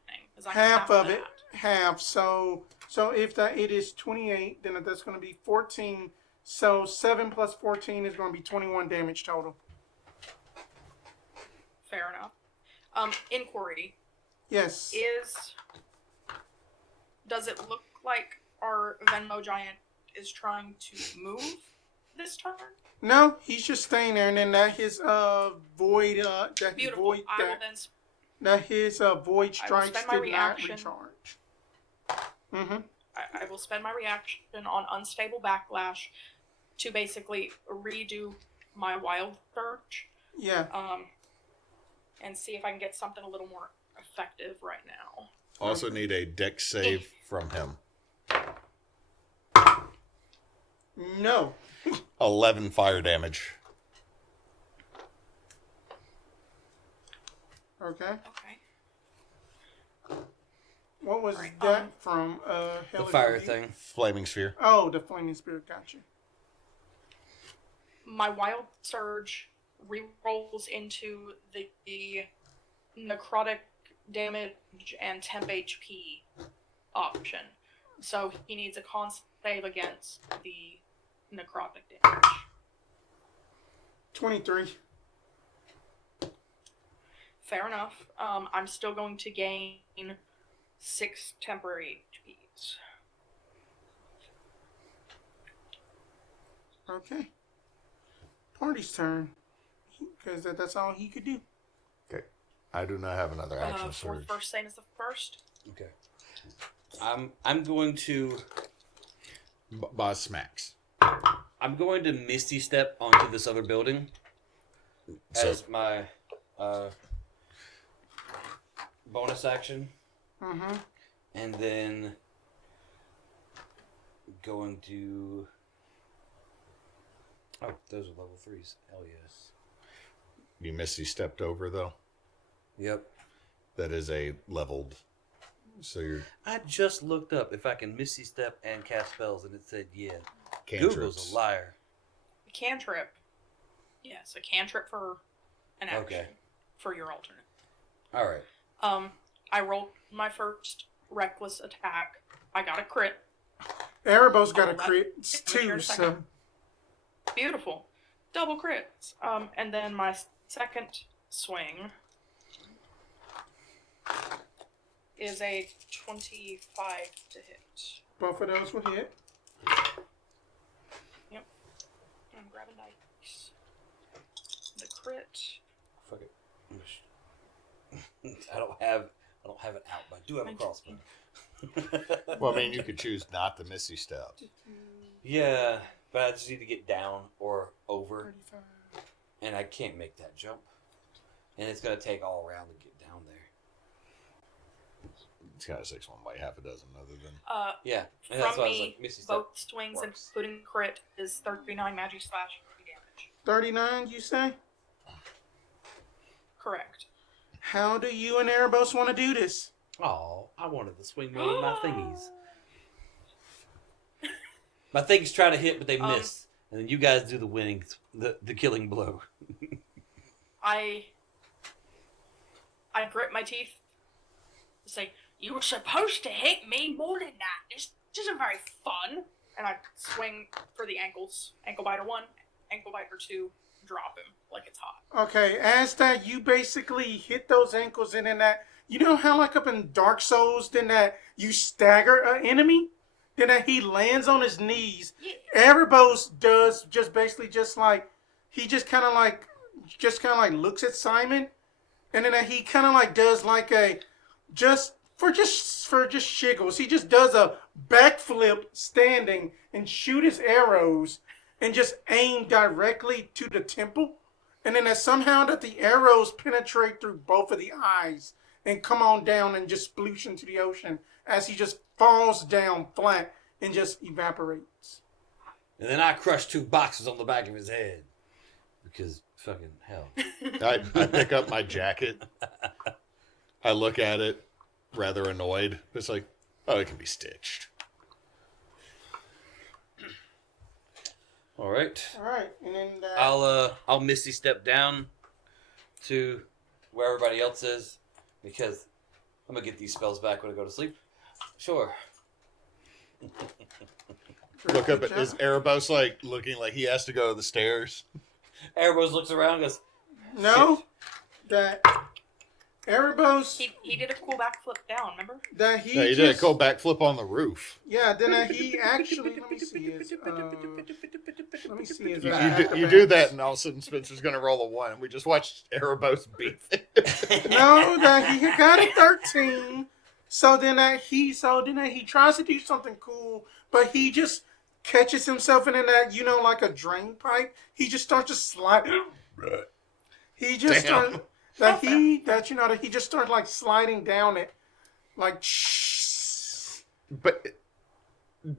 Half of it. Half. So if it is 28, then that's going to be 14. So 7 plus 14 is going to be 21 damage total. Fair enough. Inquiry. Yes. Does it look like our Venmo giant is trying to move this turn? No, he's just staying there, and then that his void Beautiful. void I will then that his void strikes spend my did not reaction. recharge. Mm-hmm. I will spend my reaction on unstable backlash to basically redo my wild surge. Yeah. And see if I can get something a little more effective right now. Also need a dex save from him. No. 11 fire damage. Okay. Okay. What was Right, that from? The Hellish fire Rebuke? thing. Flaming sphere. Oh, the flaming spirit. Gotcha. My wild surge re-rolls into the necrotic damage and temp HP option. So he needs a con save against the necrotic damage. 23. Fair enough. I'm still going to gain 6 temporary HPs. Okay. Party's turn. Because that's all he could do. Okay. I do not have another action For surge. first, same as the first. Okay. I'm going to Boss smacks. I'm going to Misty Step onto this other building as my bonus action. Mm-hmm. And then going to... Oh, those are level 3s. Hell yes. You Misty stepped over, though. Yep. That is a leveled. So you're I just looked up if I can Misty Step and cast spells, and it said yeah. cantrips. Google's a liar. A cantrip. Yes, a cantrip for an action. Okay. For your alternate. All right. I rolled my first reckless attack. I got a crit. Erebos got a that- crit Give me too, your so second. Beautiful. Double crits. And then my second swing is a 25 to hit. Both of those will hit. Yep. I'm grabbing dice. The crit. Fuck it. I don't have it out, but I do have a crossbow. Well, I mean, you could choose not to Misty Step. Yeah, but I just need to get down or over, 35. and I can't make that jump. And it's gonna take all around to get down there. It's got a 6-1 by half a dozen other than... Yeah, and that's From why I was me, like, Misty Step. both swings, works. including crit, is 39 magic slash 30 damage. 39, you say? Correct. How do you and Erebos want to do this? Oh, I wanted to swing one of my thingies. My things try to hit, but they miss, and then you guys do the winning, the killing blow. I grit my teeth. Say, you were supposed to hit me more than that. This isn't very fun. And I swing for the ankles. Ankle biter 1, ankle biter 2, drop him like it's hot. Okay, as that you basically hit those ankles and then that, you know how like up in Dark Souls, then that you stagger an enemy? Then that he lands on his knees. Yeah. Erebos does just basically just like, he just kind of like looks at Simon. And then he kind of like does like a, just for shiggles, he just does a backflip standing and shoot his arrows and just aim directly to the temple. And then that somehow that the arrows penetrate through both of the eyes and come on down and just sploosh into the ocean as he just falls down flat and just evaporates. And then I crush 2 boxes on the back of his head. Because fucking hell. I pick up my jacket. I look at it, rather annoyed. It's like, oh, it can be stitched. All right. Alright, and then I'll Misty Step down to where everybody else is because I'm gonna get these spells back when I go to sleep. Sure. Look up at, is Erebos like looking like he has to go to the stairs? Erebos looks around and goes, no, that Erebos, He did a cool backflip down, remember? that he Yeah, he just, did a cool backflip on the roof. yeah, then he actually, let me see his, You do that, and all of a sudden Spencer's going to roll a 1, and we just watched Erebos beat it. No, that he got a 13. So then he tries to do something cool, but he just catches himself in that, you know, like a drain pipe. He just starts to slide. He just Damn. he just starts like sliding down it, like. But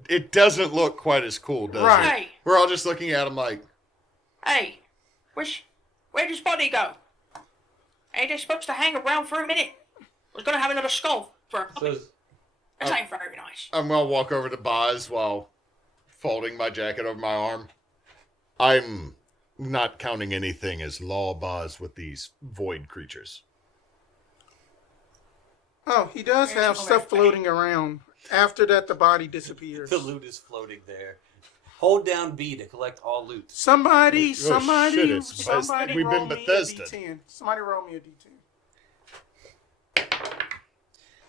it doesn't look quite as cool, does Right. it? Hey, We're all just looking at him like, hey, where'd his body go? Ain't they supposed to hang around for a minute? I was gonna have another skull for a so, This ain't very nice. I'm going to walk over to Boz while folding my jacket over my arm. I'm not counting anything as law, Boz, with these void creatures. Oh, he does have stuff floating around. After that, the body disappears. the loot is floating there. Hold down B to collect all loot. Somebody shit, it's Bethesda. We've roll been me Bethesda. a D10. Somebody roll me a D10.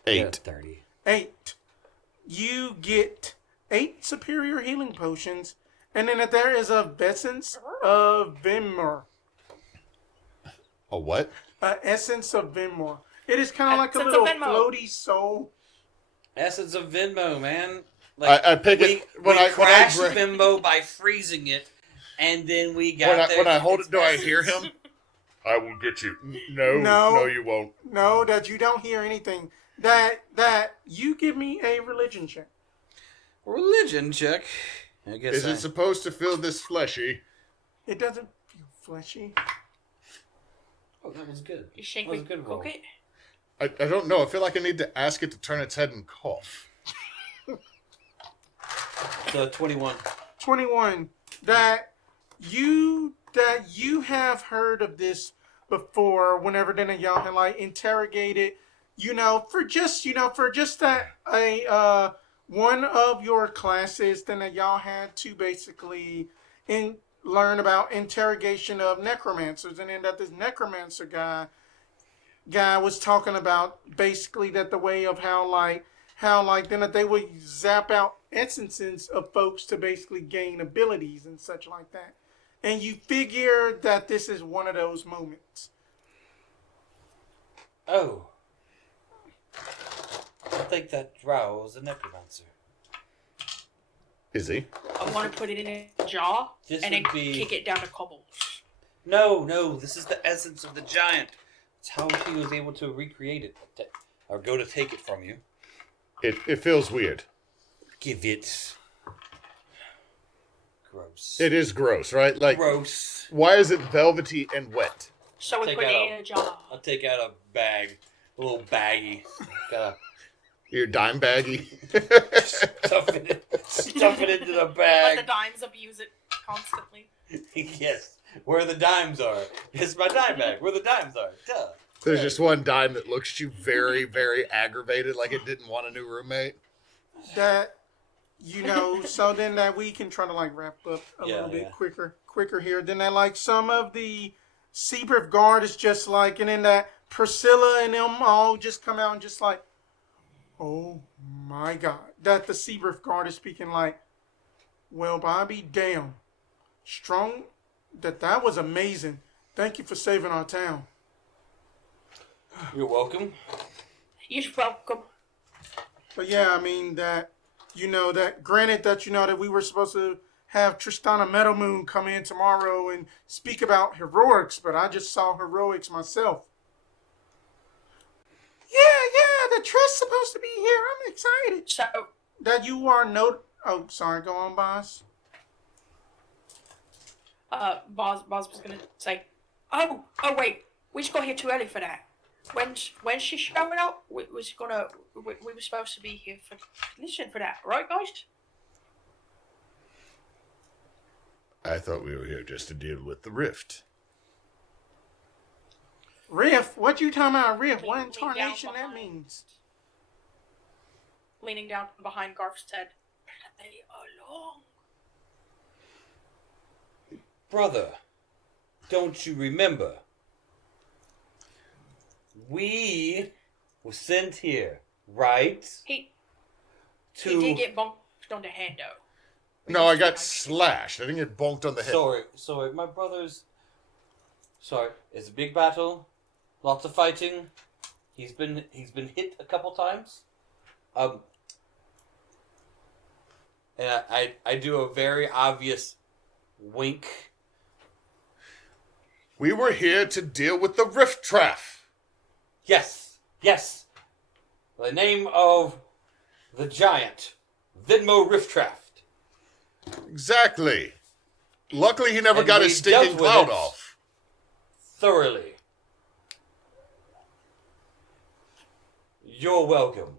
8. Yeah, 30. 8. You get 8 superior healing potions, and then there is a essence of Venmore. A what? Essence of Venmore. It is kind of like a Essence little of Venmo. floaty soul. Essence of Venmo, man. I pick it when I crashed Venmo by freezing it, and then we got when I hold it. Do I hear him? I will get you. No, you won't. No, that you don't hear anything. That you give me a religion check. Religion check. I guess. Is it supposed to feel this fleshy? It doesn't feel fleshy. Oh, that was good. You shake That was me, a good roll. cook it. I don't know. I feel like I need to ask it to turn its head and cough. So 21. 21. That you have heard of this before. Whenever then y'all had like interrogated, for just that one of your classes, then that y'all had to basically learn about interrogation of necromancers, and then that this necromancer guy was talking about basically that the way of how how like then they would zap out essences of folks to basically gain abilities and such like that. And you figure that this is one of those moments. Oh. I think that Drow is a necromancer. Is he? I want to put it in a jar This and then would be- kick it down to cobbles. No, this is the essence of the giant. It's how he was able to recreate it. Or go to take it from you. It feels weird. Give it. Gross. It is gross, right? Like, Gross. why is it velvety and wet? So we Take put out it in a jar. I'll take out a bag. A little baggie. Got Your dime baggie. stuff it into the Let bag. the dimes abuse it constantly. Yes. Where the dimes are. It's my dime bag. Where the dimes are. Duh. There's just one dime that looks at you very, very aggravated, like it didn't want a new roommate. That so then that we can try to like wrap up a little bit quicker here. Then that like some of the Syybreath guard is just like, and then that Priscilla and them all just come out and just like, oh my god, that the Syybreath guard is speaking like, well, Bobby, damn, strong, that was amazing. Thank you for saving our town. You're welcome. You're welcome. But yeah, I mean that that granted that that we were supposed to have Tristana Meadowmoon come in tomorrow and speak about heroics, but I just saw heroics myself. Yeah, the Trist's supposed to be here. I'm excited. So, That you are oh, sorry, go on, boss. Boz was gonna say, oh wait, we just got here too early for that. When's she showing up? We were supposed to be here for listen for that, right, guys? I thought we were here just to deal with the rift. Riff? What you talking about, Riff? What Lean down incarnation that behind. means? Leaning down behind Garf's head. Play along. Brother, don't you remember? We were sent here, right? He did get bonked on the head though. No, I got slashed. I didn't get bonked on the head. Sorry, my brother's... Sorry, it's a big battle. Lots of fighting. He's been hit a couple times. And I do a very obvious wink. We were here to deal with the rift traff. Yes. The name of the giant, Vidmo Rifttraft. Exactly. Luckily, he never And got we his stinking dealt with cloud it. off. Thoroughly. You're welcome.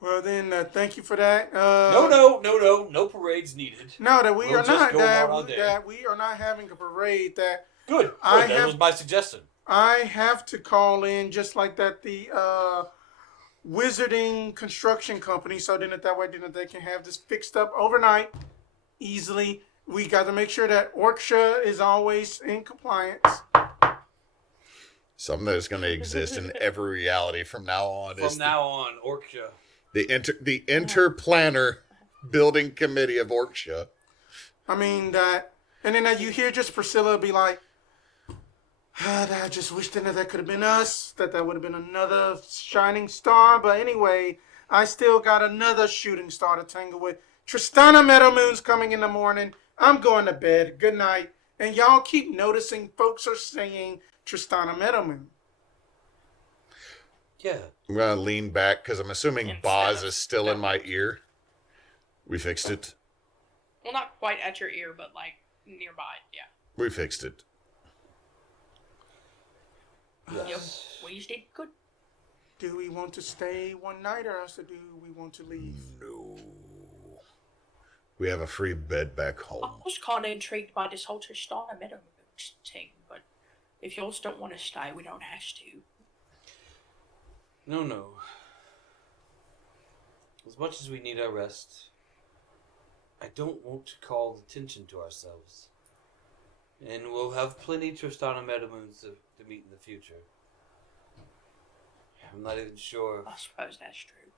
Well then, thank you for that. No parades needed. No, that we We'll are just not go that about our day. that we are not having a parade. That Good. I That have- was my suggestion. I have to call in just like that the wizarding construction company, so then that way then they can have this fixed up overnight easily. We got to make sure that Orksha is always in compliance. Something that's going to exist in every reality from now on. From now on, Orksha. The interplanner building committee of Orksha. I mean that, and then you hear just Priscilla be like, I just wish that could have been us, that would have been another shining star. But anyway, I still got another shooting star to tangle with. Tristana Meadowmoon's coming in the morning. I'm going to bed. Good night. And y'all keep noticing folks are singing Tristana Meadowmoon. Yeah. I'm going to lean back because I'm assuming Instead Boz of- is still in my ear. We fixed it. Well, not quite at your ear, but like nearby. Yeah. We fixed it. Yep. We did good. Do we want to stay one night or else do we want to leave? No. We have a free bed back I home. was kind of intrigued by this whole Tristana Meadow thing, but if y'all don't want to stay, we don't have to. No. As much as we need our rest, I don't want to call attention to ourselves. And we'll have plenty of Tristana Meadowmoons to meet in the future. I'm not even sure. I suppose that's true.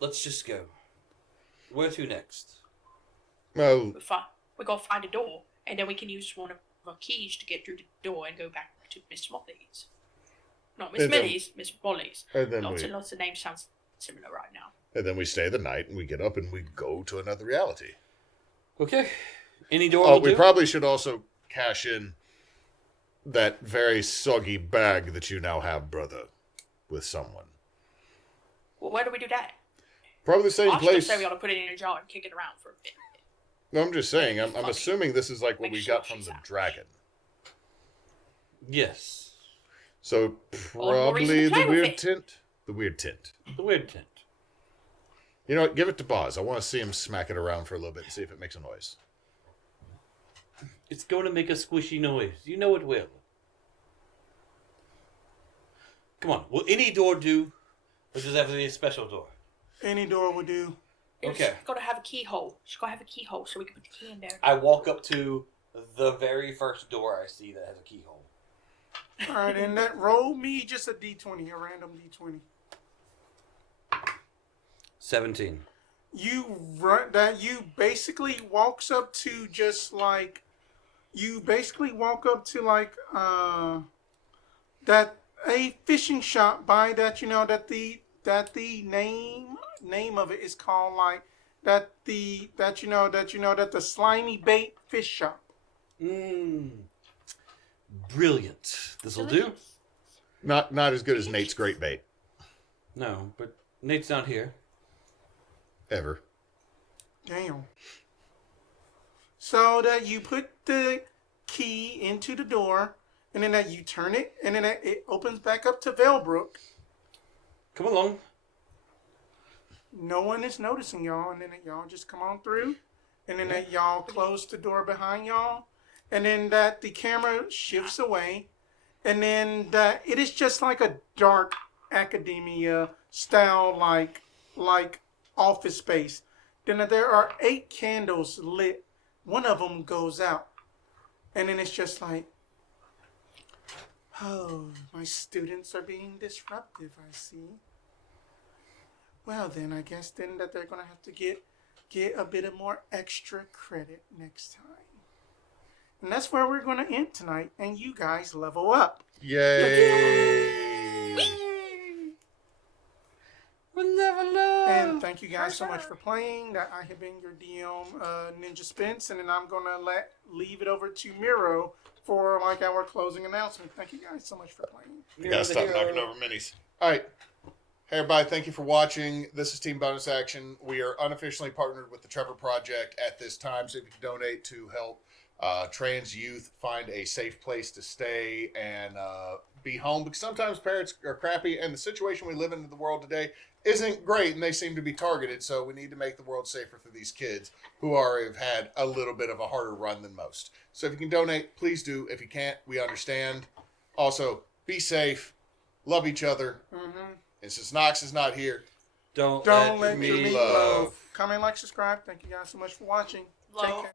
let's just go. Where to next? Well, We gotta find a door, and then we can use one of our keys to get through the door and go back to Miss Molly's. Not Miss And then- Millie's, Miss Molly's. and then Lots we and lots of names sound similar right now. stay the night and we get up and we go to another reality. Okay. Any door Oh, will we do? probably should also cash in that very soggy bag that you now have, brother, with someone. Well, where do we do that? Probably the same I still place. say we ought to put it in a jar and kick it around for a bit. No, I'm just saying. I'm Fuck. assuming this is like what Make we sure got from she's the out. dragon. Yes. So Or more probably reason to the play with weird it. tint. The weird tint. The weird tent. You know what? Give it to Boz. I want to see him smack it around for a little bit and see if it makes a noise. It's going to make a squishy noise. You know it will. Come on. Will any door do? Or does it have to be a special door? Any door will do. Okay. It's gotta have a keyhole. It's gotta have a keyhole so we can put the key in there. I walk up to the very first door I see that has a keyhole. All right, and that roll me just a d20, a random d20. 17. You basically walks up to just like that a fishing shop by that that the name of it is called like that the slimy bait fish shop. Mmm. Brilliant. This'll do. Delicious. Not as good as Nate's great bait. No, but Nate's not here. Ever. Damn. So that you put the key into the door, and then that you turn it, and then that it opens back up to Velbrook. Come along. No one is noticing y'all, and then that y'all just come on through, and then that y'all close the door behind y'all, and then that the camera shifts away, and then that it is just like a dark academia style like office space. Then there are 8 candles lit. One of them goes out, and then it's just like, oh, my students are being disruptive, I see. Well then, I guess then that they're gonna have to get a bit of more extra credit next time. And that's where we're gonna end tonight, and you guys level up. Yay! We'll never know. And thank you guys so much for playing. That I have been your DM, Ninjaspence, and then I'm gonna leave it over to Miro for like our closing announcement. Thank you guys so much for playing. You gotta stop knocking over minis. Alright. Hey everybody, thank you for watching. This is Team Bonus Action. We are unofficially partnered with the Trevor Project at this time, so if you can donate to help trans youth find a safe place to stay and be home, because sometimes parents are crappy and the situation we live in the world today isn't great and they seem to be targeted, so we need to make the world safer for these kids who have had a little bit of a harder run than most. So if you can donate, please do. If you can't, we understand. Also, be safe, love each other, and since Knox is not here, Don't Don't let let me your meat love. love. Comment, like, subscribe. Thank you guys so much for watching. Take Love. care.